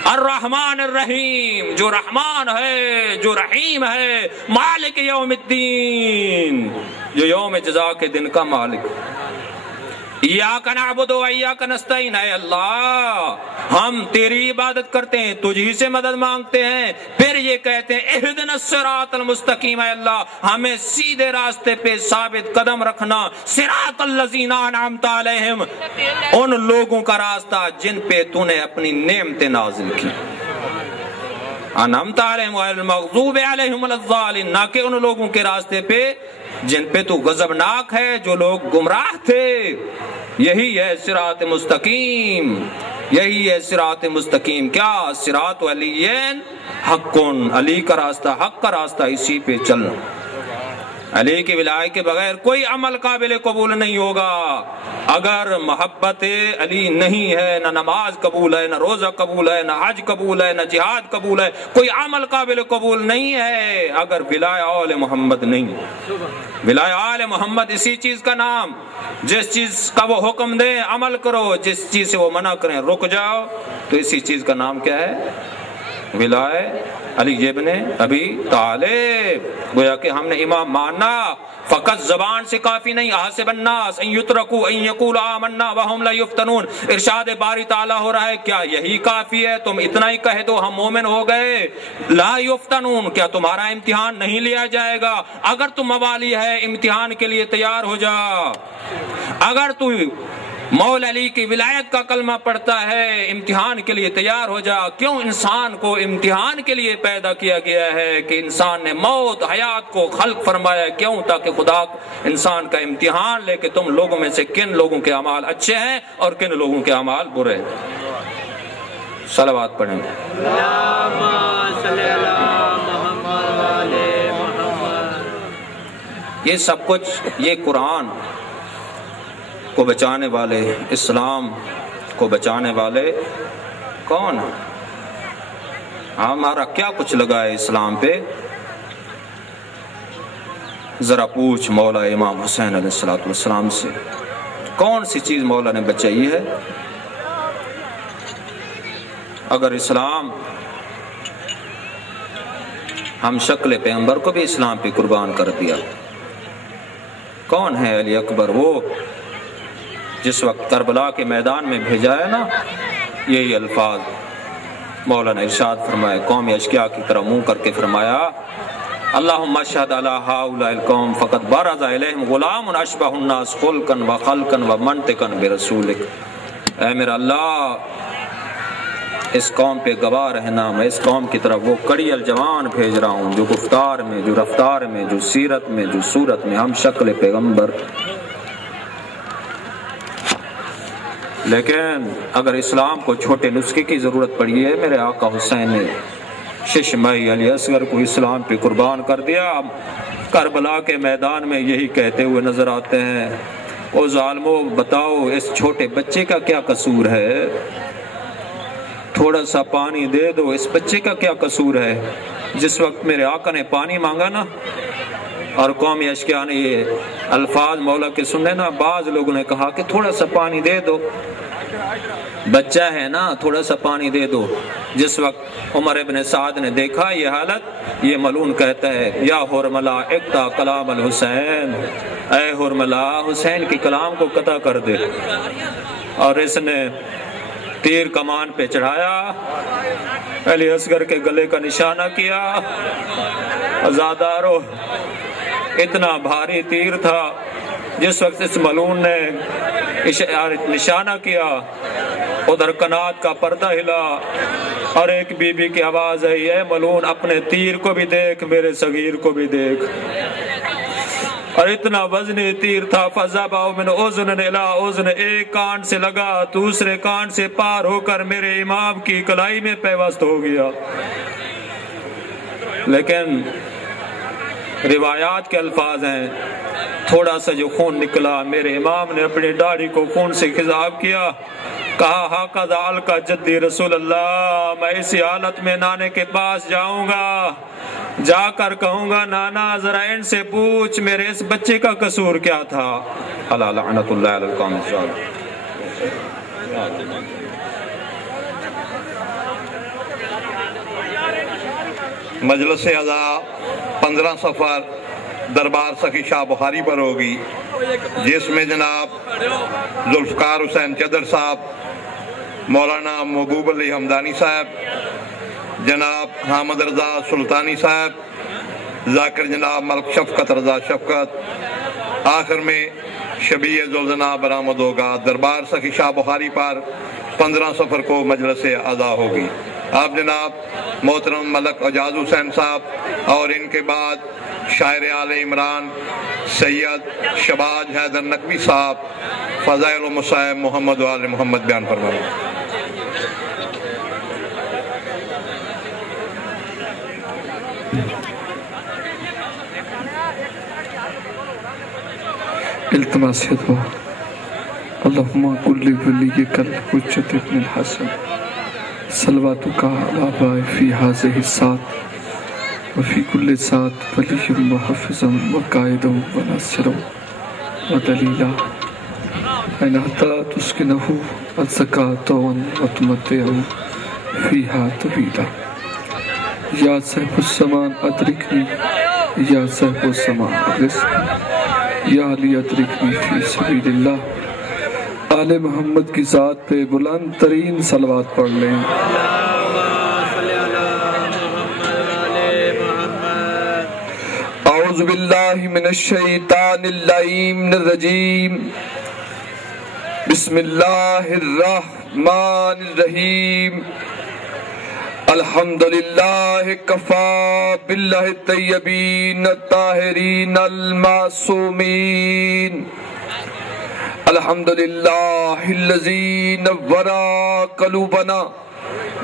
الرحمن الرحیم، جو رحمان ہے، جو رحیم ہے. مالک یوم الدین، جو یوم جزا کے دن کا مالک. ایاک نعبد و ایاک نستعین، اے اللہ ہم تیری عبادت کرتے ہیں، تجھی سے مدد مانگتے ہیں. پھر یہ کہتے ہیں اہدنا الصراط المستقیم، اے اللہ ہمیں سیدھے راستے پہ ثابت قدم رکھنا. صراط الذین انعمت علیہم، ان لوگوں کا راستہ جن پہ تو نے اپنی نعمتیں نازل کی. انعمت علیہم غیر المغضوب علیہم ولا الضالین، نہ کہ ان لوگوں کے راستے پہ جن پہ تو غضبناک ہے، جو لوگ گمراہ تھے. یہی ہے صراط مستقیم. یہی ہے صراط مستقیم. کیا؟ صراط علیین حقن، علی کا راستہ، حق کا راستہ، اسی پہ چلنا. علی کی ولایت کے بغیر کوئی عمل قابل قبول نہیں ہوگا. اگر محبت علی نہیں ہے، نہ نماز قبول ہے، نہ روزہ قبول ہے، نہ حج قبول ہے، نہ جہاد قبول ہے، کوئی عمل قابل قبول نہیں ہے اگر ولایت آل محمد نہیں. ولایت آل محمد اسی چیز کا نام، جس چیز کا وہ حکم دیں عمل کرو، جس چیز سے وہ منع کریں رک جاؤ، تو اسی چیز کا نام کیا ہے؟ ولایت علی ابن ابی طالب. گویا کہ ہم نے امام ماننا فقط زبان سے کافی نہیں. حسب الناس ان یترکوا ان یقولوا آمنا وهم لا یفتنون. ارشاد باری تعالیٰ ہو رہا ہے کیا یہی کافی ہے؟ تم اتنا ہی کہہ دو ہم مومن ہو گئے. لا یفتنون، کیا تمہارا امتحان نہیں لیا جائے گا؟ اگر تم موالی ہے امتحان کے لیے تیار ہو جا. اگر تو مولا علی کی ولایت کا کلمہ پڑھتا ہے امتحان کے لیے تیار ہو جا. کیوں انسان کو امتحان کے لیے پیدا کیا گیا ہے کہ انسان نے موت حیات کو خلق فرمایا. کیوں؟ تاکہ خدا انسان کا امتحان لے کہ تم لوگوں میں سے کن لوگوں کے اعمال اچھے ہیں اور کن لوگوں کے اعمال برے ہیں. صلوات پڑھیں. یہ سب کچھ یہ قرآن کو بچانے والے، اسلام کو بچانے والے کون ہیں؟ ہمارا کیا کچھ لگا ہے اسلام پہ؟ ذرا پوچھ مولا امام حسین علیہ السلام سے، کون سی چیز مولا نے بچائی ہے؟ اگر اسلام، ہم شکل پیغمبر کو بھی اسلام پہ قربان کر دیا. کون ہے علی اکبر؟ وہ جس وقت کربلا کے میدان میں بھیجا ہے نا، یہی الفاظ مولا نے ارشاد فرمایا، قوم اشقیاء کی طرح منہ کر کے فرمایا اللہم اشہد علی ہؤلاء القوم فقد برز الیہم غلام اشبہ الناس خلقا وخلقا ومنطقا برسولک. اے میرا اللہ اس قوم پہ گواہ رہنا، میں اس قوم کی طرف وہ کڑی الجوان بھیج رہا ہوں جو گفتار میں، جو رفتار میں، جو سیرت میں، جو صورت میں ہم شکل پیغمبر. لیکن اگر اسلام کو چھوٹے نسخے کی ضرورت پڑی ہے، میرے آقا حسین نے ششمائی علی اصغر کو اسلام پہ قربان کر دیا. کربلا کے میدان میں یہی کہتے ہوئے نظر آتے ہیں، او ظالمو بتاؤ اس چھوٹے بچے کا کیا قصور ہے؟ تھوڑا سا پانی دے دو، اس بچے کا کیا قصور ہے؟ جس وقت میرے آقا نے پانی مانگا نا اور قوم اشقیاء نے یہ الفاظ مولا کے سننے نا، بعض لوگوں نے کہا کہ تھوڑا سا پانی دے دو، بچہ ہے نا تھوڑا سا پانی دے دو. جس وقت عمر ابن سعد نے دیکھا یہ حالت، یہ ملعون کہتا ہے یا حرملا اقطع کلام الحسین، اے حرملا حسین کی کلام کو قطع کر دے. اور اس نے تیر کمان پہ چڑھایا، علی اصغر کے گلے کا نشانہ کیا. ازادارو اتنا بھاری تیر تھا، جس وقت اس ملعون نے نشانہ کیا ادھر کنات کا پردہ ہلا اور ایک بی بی کی آواز آئی، اے ملعون اپنے تیر کو بھی دیکھ، میرے صغیر کو بھی دیکھ. اور اتنا وزنی تیر تھا، فَذَبَحَ مِنْ أُذُنٍ إِلَىٰ أُذُنٍ، ایک کان سے لگا دوسرے کان سے پار ہو کر میرے امام کی کلائی میں پیوست ہو گیا. لیکن روایات کے الفاظ ہیں، تھوڑا سا جو خون نکلا، میرے امام نے اپنی داڑھی کو خون سے خضاب کیا، کہا ہاکذا القی جدی رسول اللہ، میں اسی حالت میں نانے کے پاس جاؤں گا، جا کر کہوں گا نانا ذرا ان سے پوچھ میرے اس بچے کا قصور کیا تھا. الا لعنت اللہ علی القوم الظالمین. مجلس اعضاء 15 سفر دربار سخی شاہ بخاری پر ہوگی، جس میں جناب ذوالفقار حسین چدر صاحب، مولانا محبوب علی حمدانی صاحب، جناب حامد رضا سلطانی صاحب، ذاکر جناب ملک شفقت رضا شفقت، آخر میں شبیہ ذوالجناح برآمد ہوگا. دربار سخی شاہ بخاری پر 15 سفر کو مجلس اعضاء ہوگی. آپ جناب محترم ملک اعجاز حسین صاحب اور ان کے بعد شاعر آل عمران سید شباج حیدر نقوی صاحب فضائل و مصائب محمد و آل محمد بیان فرمائیں. التماس دعا اللهم كل وليك الحجة ابن الحسن صلواتك على آبائه في هذه الساعة وفي كل ساعة ولي وحفظا وقائدا وناصرا ودليلا أنت تسكنه الزكاة وتمتعه فيها طويلا یا صاحب السمان ادرکنی یا صاحب السمان ادرکنی یا علی ادرکنی فی سبیل اللہ۔ آل محمد کی ذات پہ بلند ترین صلوات پڑھ لیں۔ اعوذ باللہ من الشیطان اللعین الرجیم، بسم اللہ الرحمن الرحیم۔ الحمدللہ کفا باللہ الطیبین الطاہرین المعصومین، الحمدللہ الذی نور قلوبنا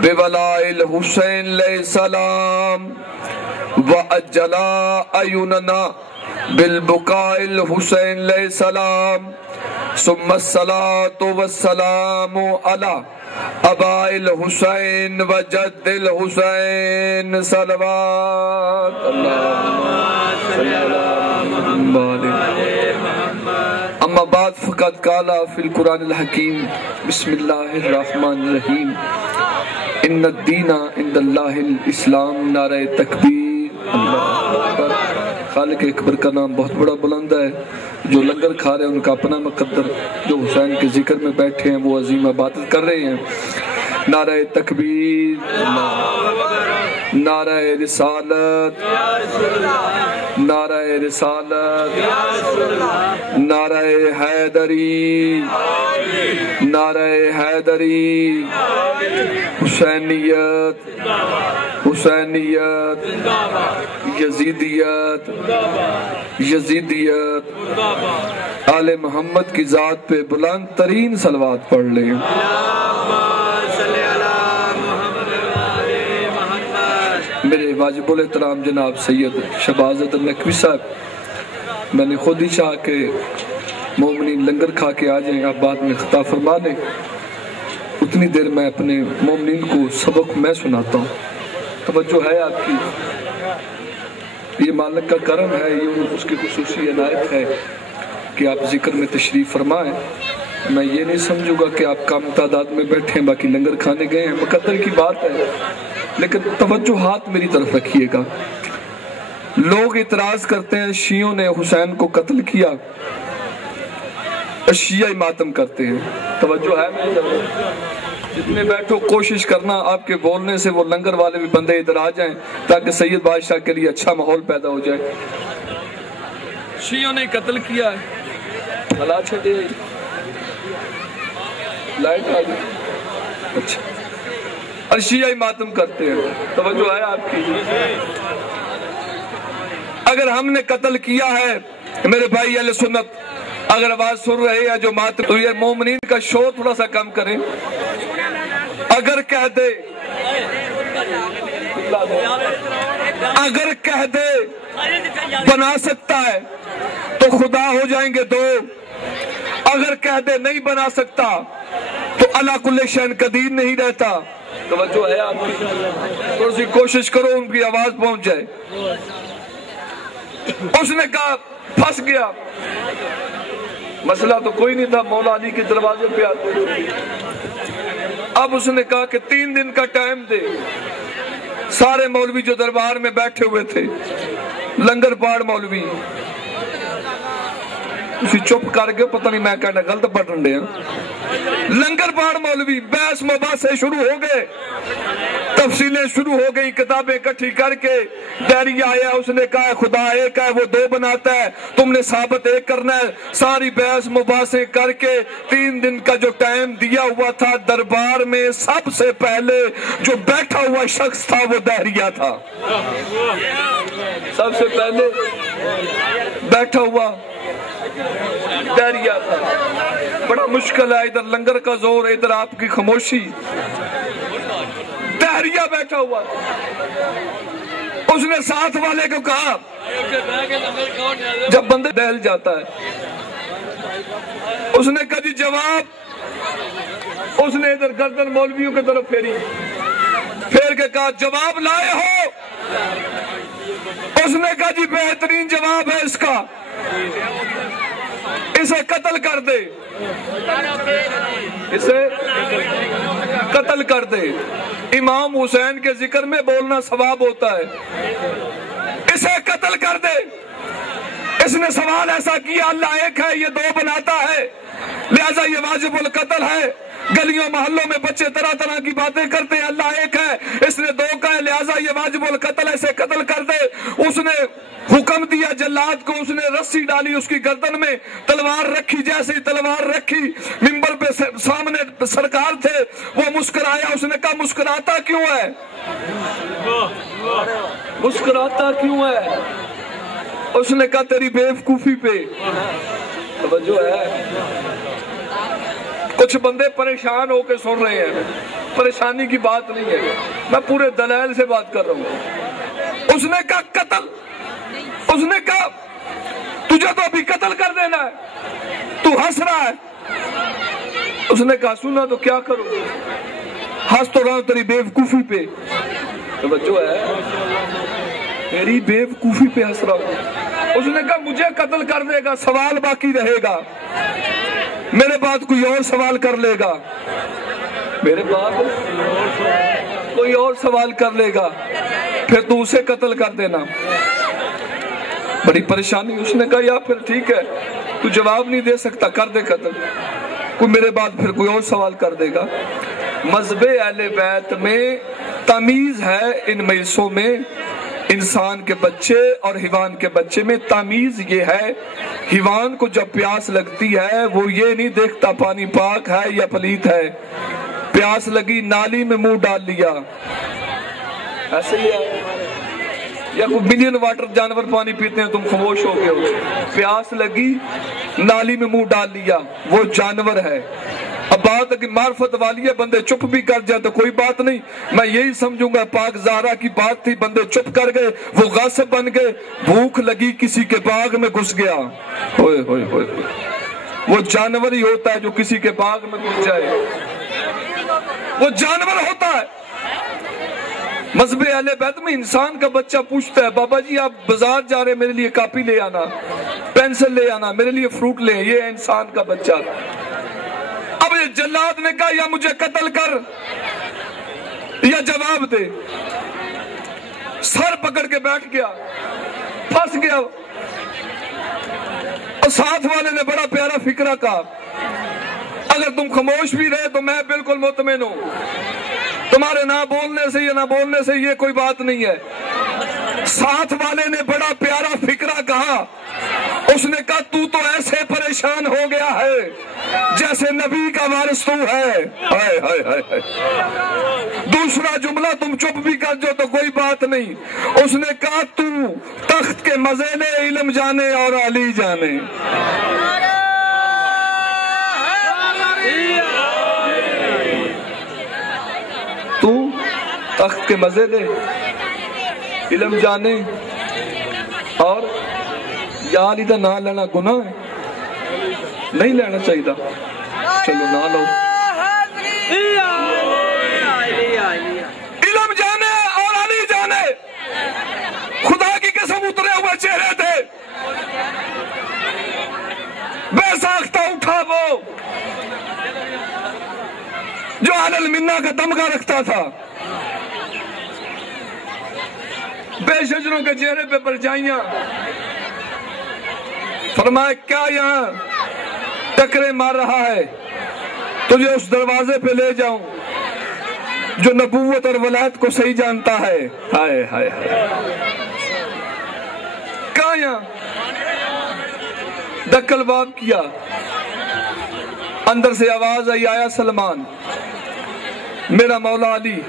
بولاء الحسین علیہ السلام وأجل أعیننا بالبکاء الحسین علیہ السلام، ثم الصلاة والسلام علی ابا الحسین و جد الحسین صلوات اما بعد فقد قال فی القرآن الحکیم بسم اللہ الرحمن الرحیم ان الدین عند اللہ الاسلام، نعرہ تکبیر، اللہ اکبر۔ خالق اکبر کا نام بہت بڑا بلند ہے۔ جو لنگر کھا رہے ہیں ان کا اپنا مقدر، جو حسین کے ذکر میں بیٹھے ہیں وہ عظیم عبادت کر رہے ہیں۔ نعرہ تکبیر، نعرہ رسالت، نعرہ رسالت، نعرہ حیدری، نعرہ حیدری، حسینیت، حسینیت، یزیدیت، یزیدیت۔ آل محمد کی ذات پہ بلند ترین صلوات پڑھ لیں۔ میرے واجب الاحترام جناب سید شہباز نقوی صاحب، میں نے خود ہی چاہا کہ مومنین لنگر کھا کے آ جائیں، آپ بعد میں خطاب فرما لیں، اتنی دیر میں اپنے مومنین کو سبق میں سناتا ہوں۔ توجہ ہے آپ کی؟ یہ مالک کا کرم ہے، یہ اس کی خصوصی عنایت ہے کہ آپ ذکر میں تشریف فرمائیں۔ میں یہ نہیں سمجھوں گا کہ آپ کم تعداد میں بیٹھے ہیں، باقی لنگر کھانے گئے ہیں، مقدر کی بات ہے، لیکن توجہات میری طرف رکھیے گا۔ لوگ اعتراض کرتے ہیں شیعوں نے حسین کو قتل کیا، شیعہ ماتم کرتے ہیں۔ توجہ ہے میری طرف؟ جتنے بیٹھو کوشش کرنا آپ کے بولنے سے وہ لنگر والے بھی بندے ادھر آ جائیں تاکہ سید بادشاہ کے لیے اچھا ماحول پیدا ہو جائے۔ شیعوں نے قتل کیا ہے، حالات چھٹے لائٹ آ گئی، اچھا، اور شیعہ ماتم کرتے ہیں۔ توجہ ہے آپ کی؟ اگر ہم نے قتل کیا ہے، میرے بھائی اہل سنت اگر آواز سن رہے ہیں جو ماتم، تو یہ مومنین کا شور تھوڑا سا کم کریں۔ اگر کہہ دے، اگر کہہ دے بنا سکتا ہے تو خدا ہو جائیں گے دو، اگر کہہ دے نہیں بنا سکتا تو اللہ کل شین قدیر نہیں رہتا۔ توجہ ہے آپ کی؟ تھوڑی سی کوشش کرو ان کی آواز پہنچ جائے۔ اس نے کہا پھنس گیا، مسئلہ تو کوئی نہیں تھا، مولا علی کے دروازے پہ آتے۔ اب اس نے کہا کہ 3 دن کا ٹائم دے۔ سارے مولوی جو دربار میں بیٹھے ہوئے تھے، لنگر پاڑ مولوی اسی چپ کر کے، پتہ نہیں میں کہنا غلط پڑھن دے ہیں، لنگر پاڑ مولوی بحث مباحثے شروع ہو گئے، تفصیلیں شروع ہو گئی، کتابیں اکٹھی کر کے ڈیری آیا، اس نے کہا خدا ایک ہے وہ 2 بناتا ہے، تم نے ثابت ایک کرنا ہے۔ ساری بحث مباحثے کر کے 3 دن کا جو ٹائم دیا ہوا تھا، دربار میں سب سے پہلے جو بیٹھا ہوا شخص تھا وہ دہریہ تھا۔ سب سے پہلے بیٹھا ہوا دہریہ تھا۔ بڑا مشکل ہے، ادھر لنگر کا زور، ادھر آپ کی خاموشی۔ دہریہ بیٹھا ہوا، اس نے ساتھ والے کو کہا، جب بندے دہل جاتا ہے اس نے کہا جی جواب. اس نے ادھر گردن مولویوں کی طرف پھیری, پھیر کے کہا جواب لائے ہو؟ اس نے کہا جی بہترین جواب ہے اس کا, اسے قتل کر دے, اسے قتل کر دے. امام حسین کے ذکر میں بولنا ثواب ہوتا ہے. اسے قتل کر دے. اس نے سوال ایسا کیا, اللہ ایک ہے یہ دو بناتا ہے, لہذا یہ واجب القتل ہے. گلیوں محلوں میں بچے طرح طرح کی باتیں کرتے ہیں, اللہ ایک ہے, اس نے دو کا ہے, لہذا یہ واجب القتل ہے, اسے قتل کر دے. اس نے حکم دیا جلاد کو, اس نے رسی ڈالی اس کی گردن میں, تلوار رکھی, جیسے ہی تلوار رکھی منبر پہ سامنے سرکار تھے, وہ مسکرایا. اس نے کہا مسکراتا کیوں ہے, مسکراتا کیوں ہے؟ اس نے کہا تیری بیوقوفی پہ. توجہ ہے, کچھ بندے پریشان ہو کے سن رہے ہیں, پریشانی کی بات نہیں ہے, میں پورے دلائل سے بات کر رہا ہوں. اس نے کہا قتل, اس نے کہا تجھے تو ابھی قتل کر دینا ہے, تو ہنس رہا ہے. اس نے کہا سنا تو کیا کروں, ہنس تو رہا ہوں تیری بیوقوفی پہ. توجہ ہے, تیری بیوقوفی پہ ہنس رہا ہوں. اس نے کہا مجھے قتل کر دے گا, سوال باقی رہے گا, میرے بعد کوئی اور سوال کر لے گا, میرے بعد کوئی اور سوال کر لے گا, پھر تو اسے قتل کر دینا. بڑی پریشانی. اس نے کہا یا پھر ٹھیک ہے, تو جواب نہیں دے سکتا, کر دے قتل, کوئی میرے بعد پھر کوئی اور سوال کر دے گا. مذہب اہل بیت میں تمیز ہے, ان مجلسوں میں انسان کے بچے اور حیوان کے بچے میں تمیز یہ ہے, حیوان کو جب پیاس لگتی ہے وہ یہ نہیں دیکھتا پانی پاک ہے یا پلیت ہے, پیاس لگی نالی میں منہ ڈال لیا, ایسے ہی ہے. یا کوئی ملین واٹر جانور پانی پیتے ہیں, تم خاموش ہو گئے ہو, پیاس لگی نالی میں منہ ڈال لیا, وہ جانور ہے. اب بات ہے کہ معرفت والی ہے, بندے چپ بھی کر جائے تو کوئی بات نہیں, میں یہی سمجھوں گا پاک زہرا کی بات تھی, بندے چپ کر گئے, وہ غاصب بن گئے. بھوک لگی کسی کے باغ میں گھس گیا, ہوئے ہوئے ہوئے, وہ جانور ہی ہوتا ہے جو کسی کے باغ میں گھس جائے, وہ جانور ہوتا ہے. مذہب اہل بیت میں انسان کا بچہ پوچھتا ہے بابا جی آپ بازار جا رہے, میرے لیے کاپی لے آنا, پینسل لے آنا, میرے لیے فروٹ لے. یہ ہے انسان کا بچہ. اب یہ جلاد نے کہا یا مجھے قتل کر یا جواب دے, سر پکڑ کے بیٹھ گیا, پھنس گیا. اور ساتھ والے نے بڑا پیارا فکرہ کہا, اگر تم خاموش بھی رہے تو میں بالکل مطمئن ہوں, تمہارے نہ بولنے سے یا نہ بولنے سے یہ کوئی بات نہیں ہے. ساتھ والے نے بڑا پیارا فکرہ کہا, اس نے کہا تو تو ایسے پریشان ہو گیا ہے جیسے نبی کا وارث تو ہے. ہائے ہائے ہائے. دوسرا جملہ تم چپ بھی کر جو تو کوئی بات نہیں. اس نے کہا تو تخت کے مزے لے, علم جانے اور علی جانے. تو تخت کے مزے لے, علم جانے, اور یا علی دا نام لینا گناہ ہے, نہیں لینا چاہیے, چلو نہ لو. علم جانے اور علی جانے, خدا کی قسم اترے ہوئے چہرے تھے, بے ساختہ اٹھا وہ جو علی المنہ کا تمغہ رکھتا تھا, بے شجروں کے چہرے پہ پرچائیاں. فرمایا کیا یہاں ٹکرے مار رہا ہے, تجھے اس دروازے پہ لے جاؤں جو نبوت اور ولایت کو صحیح جانتا ہے. ہائے ہائے ہائے. کہاں یہاں ڈکل باب کیا, اندر سے آواز آئی آیا سلمان. میرا مولا علی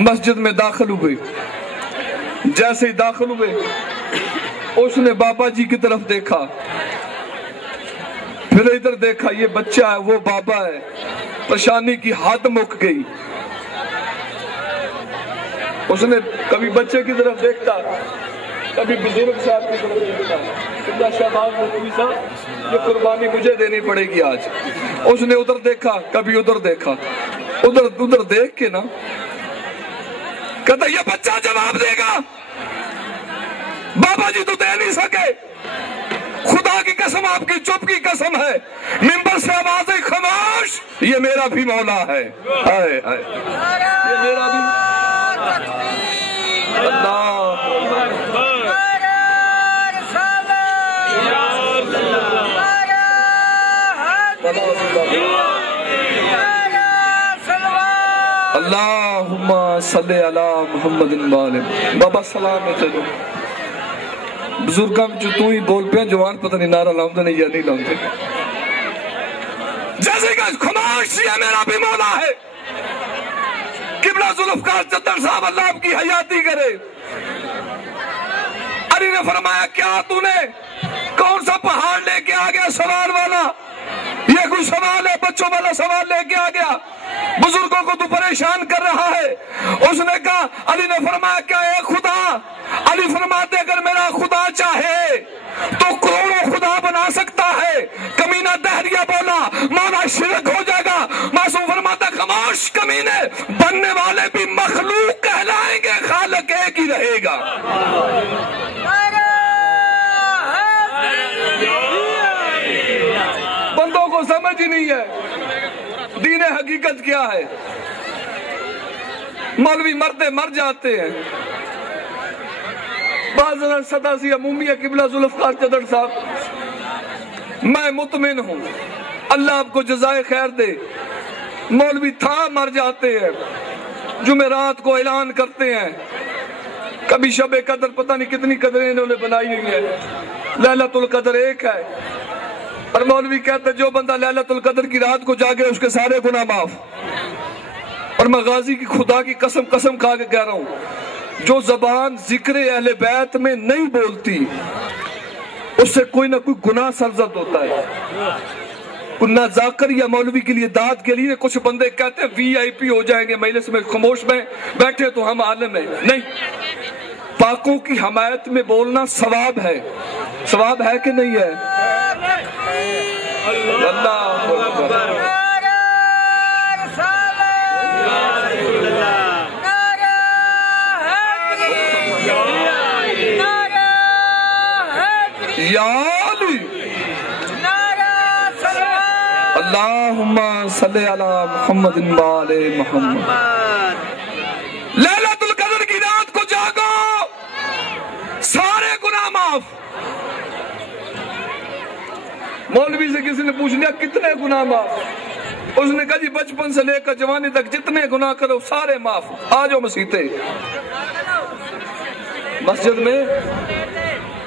مسجد میں داخل ہوئے. جیسے ہی داخل ہوئے اس نے بابا جی کی طرف دیکھا, پھر ادھر دیکھا, یہ بچہ ہے وہ بابا ہے. پریشانی کی حد مک گئی. اس نے کبھی بچے کی طرف دیکھتا کبھی بزرگ صاحب کی طرف دیکھتا اللہ شہباز نقوی صاحب، یہ قربانی مجھے دینی پڑے گی آج. اس نے ادھر دیکھا، کبھی ادھر دیکھا، ادھر دیکھ کے نا کہتا یہ بچہ جواب دے گا. بابا جی تو دے نہیں سکے، خدا کی قسم، آپ کی چپ کی قسم ہے، ممبر سے آواز خاموش، یہ میرا بھی مولا ہے. ہائے ہائے، یہ میرا بھی اللہ. اللہم صلی علی محمد وآلہ. بابا سلام ہے تینوں بزرگاں جو تو ہی بول پیا، جوان پتہ نہیں نعرہ لاؤں نہیں یا نہیں لاؤں. جیسے کہ خاموش، یہ میرا بھی مولا ہے. قبلہ ذوالفقار چتر صاحب اللہ آپ کی حیاتی کرے. علی نے فرمایا کیا تو نے کون سا پہاڑ لے کے آ گیا سوال والا؟ یہ کوئی سوال ہے؟ بچوں والا سوال لے کے آ گیا، بزرگوں کو تو پریشان کر رہا ہے. اس نے کہا، علی نے فرمایا کیا ہے خدا؟ علی فرماتے اگر میرا خدا چاہے تو کروڑوں خدا بنا سکتا ہے. کمینہ دہریہ بولا مولا شرک ہو جائے گا. معصوم فرماتا خاموش کمینے، بننے والے بھی مخلوق کہلائیں گے، خالق ایک ہی رہے گا. بندوں کو سمجھ ہی نہیں ہے دین حقیقت کیا ہے. مولوی مرتے مر جاتے ہیں. بعض صدا سی عمومیہ قبلہ ذوالفقار چدر صاحب، میں مطمئن ہوں اللہ آپ کو جزائے خیر دے. مولوی تھا مر جاتے ہیں، جمعرات کو اعلان کرتے ہیں، کبھی شب قدر پتہ نہیں کتنی قدریں انہوں نے بنائی ہوئی ہیں، لیلۃ القدر ایک ہے. اور مولوی کہتے جو بندہ لیلۃ القدر کی رات کو جاگے اس کے سارے گناہ معاف. اور میں غازی کی خدا کی قسم کھا کے کہہ رہا ہوں، جو زبان ذکر اہل بیت میں نہیں بولتی اس سے کوئی نہ کوئی گناہ سرزد ہوتا ہے. نہ ذاکر یا مولوی کے لیے داد کے لیے کچھ بندے کہتے ہیں وی آئی پی ہو جائیں گے مجلس میں، خاموش میں بیٹھے تو ہم عالم ہیں. نہیں، پاکوں کی حمایت میں بولنا ثواب ہے. ثواب ہے کہ نہیں ہے؟ اللہ اکبر. یا علی اللہم صلی علی محمد وآل محمد. لیلۃ القدر کی رات کو جاگو، سارے گناہ معاف. مولوی سے کسی نے پوچھ لیا کتنے گناہ معاف؟ اس نے کہا جی بچپن سے لے کر جوانی تک جتنے گناہ کرو سارے معاف. آ جاؤ مسیطے، مسجد میں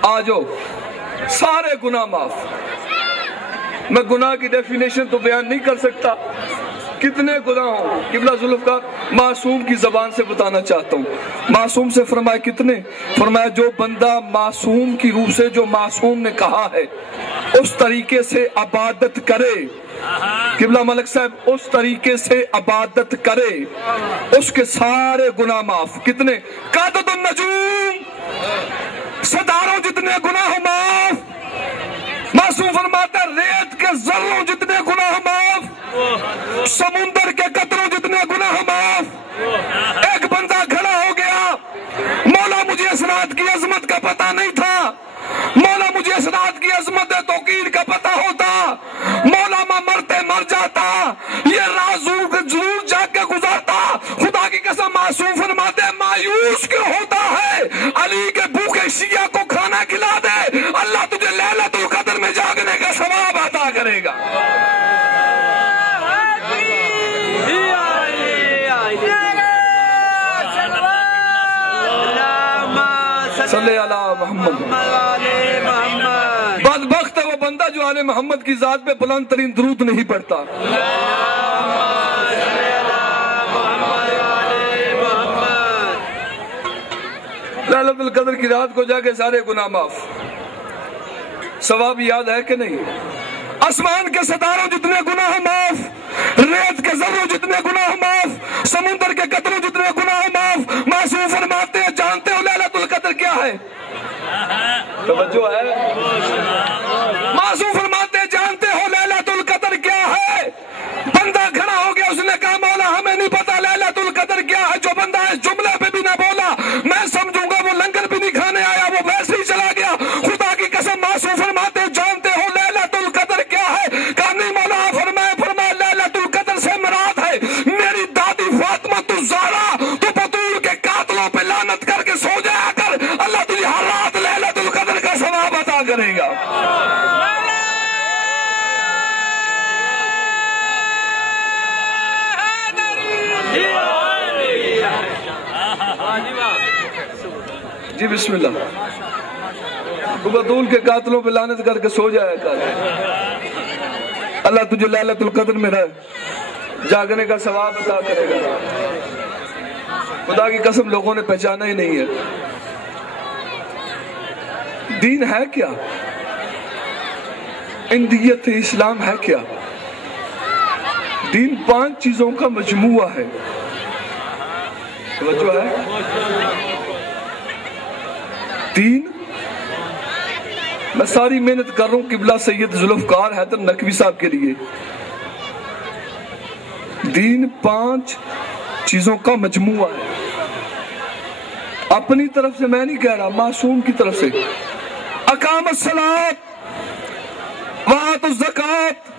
آ جاؤ، سارے گناہ معاف. میں گناہ کی ڈیفینیشن تو بیان نہیں کر سکتا کتنے گناہ ہوں. قبلہ ذوالفقار معصوم کی زبان سے بتانا چاہتا ہوں. معصوم سے فرمایا کتنے؟ فرمایا جو بندہ معصوم کی روح سے جو معصوم نے کہا ہے اس طریقے سے عبادت کرے. قبلہ ملک صاحب اس طریقے سے عبادت کرے، اس کے سارے گناہ معاف. کتنے؟ قعدۃ النجوم، ستاروں جتنے گناہ معاف. معصوم فرماتا ہے ریت کے ذروں جتنے گناہ معاف، سمندر کے قطروں جتنے گناہ معاف. ایک بندہ کھڑا ہو گیا، مولا مجھے اسرات کی عظمت کا پتہ نہیں تھا، مولا مجھے اسرات کی عظمت توقیر کا پتہ ہوتا، مولا میں مرتے مر جاتا، یہ راز ضرور جا کے گزارتا. خدا کی قسم معصوم فرماتے ہیں مایوس کیوں ہوتا ہے؟ علی کے بھوکے شیعہ کو کھانا کھلا دے، اللہ تجھے لیلۃ القدر میں جاگنے کا ثواب عطا کرے گا. صلی اللہ محمد. بدبخت ہے وہ بندہ جو آل محمد کی ذات پہ بلند ترین درود نہیں پڑھتا. لیلۃ القدر کی رات کو جا کے سارے گناہ معاف. ثواب یاد ہے کہ نہیں؟ آسمان کے ستاروں جتنے گناہ معاف، ریت کے ذروں جتنے گناہ معاف، سمندر کے قطروں جتنے گناہ معاف. معصوم فرماتے ہیں جانتے ہو لیلۃ القدر کیا ہے؟ توجہ ہے؟ معصوم فرماتے جانتے ہو لیلۃ القدر کیا ہے؟ بندہ کھڑا ہو گیا، اس نے کہا مولا ہمیں نہیں پتا لیلۃ القدر کیا ہے۔ جو بندہ اس جملے پہ بھی نہ بولا میں سمجھوں گا وہ لنگر بھی نہیں کھانے آیا، وہ ویسے ہی چلا گیا۔ خدا کی قسم معصوم فرماتے جانتے ہو لیلۃ القدر کیا ہے؟ کہا نہیں مولا، فرمایا لیلۃ القدر سے مراد ہے میری دادی فاطمہ الزہرا، تو بطول کے قاتلوں پہ لعنت کر کے سو جایا کر، اللہ تجھے ہر رات لیلۃ القدر کا ثواب عطا کرے گا۔ جی بسم اللہ، تو بطول کے قاتلوں پہ لعنت کر کے سو جایا کر، اللہ تجھے لیلۃ القدر میں جاگنے کا ثواب عطا کرے گا۔ خدا کی قسم لوگوں نے پہچانا ہی نہیں ہے۔ دین ہے کیا؟ اندیت اسلام ہے کیا؟ دین 5 چیزوں کا مجموعہ ہے۔ توجہ ہے؟ دین، میں ساری محنت کر رہا ہوں قبلہ سید ذوالفقار حیدر نقوی صاحب کے لیے۔ دین 5 چیزوں کا مجموعہ ہے۔ اپنی طرف سے میں نہیں کہہ رہا، معصوم کی طرف سے۔ اقام الصلاۃ وآت الزکوٰۃ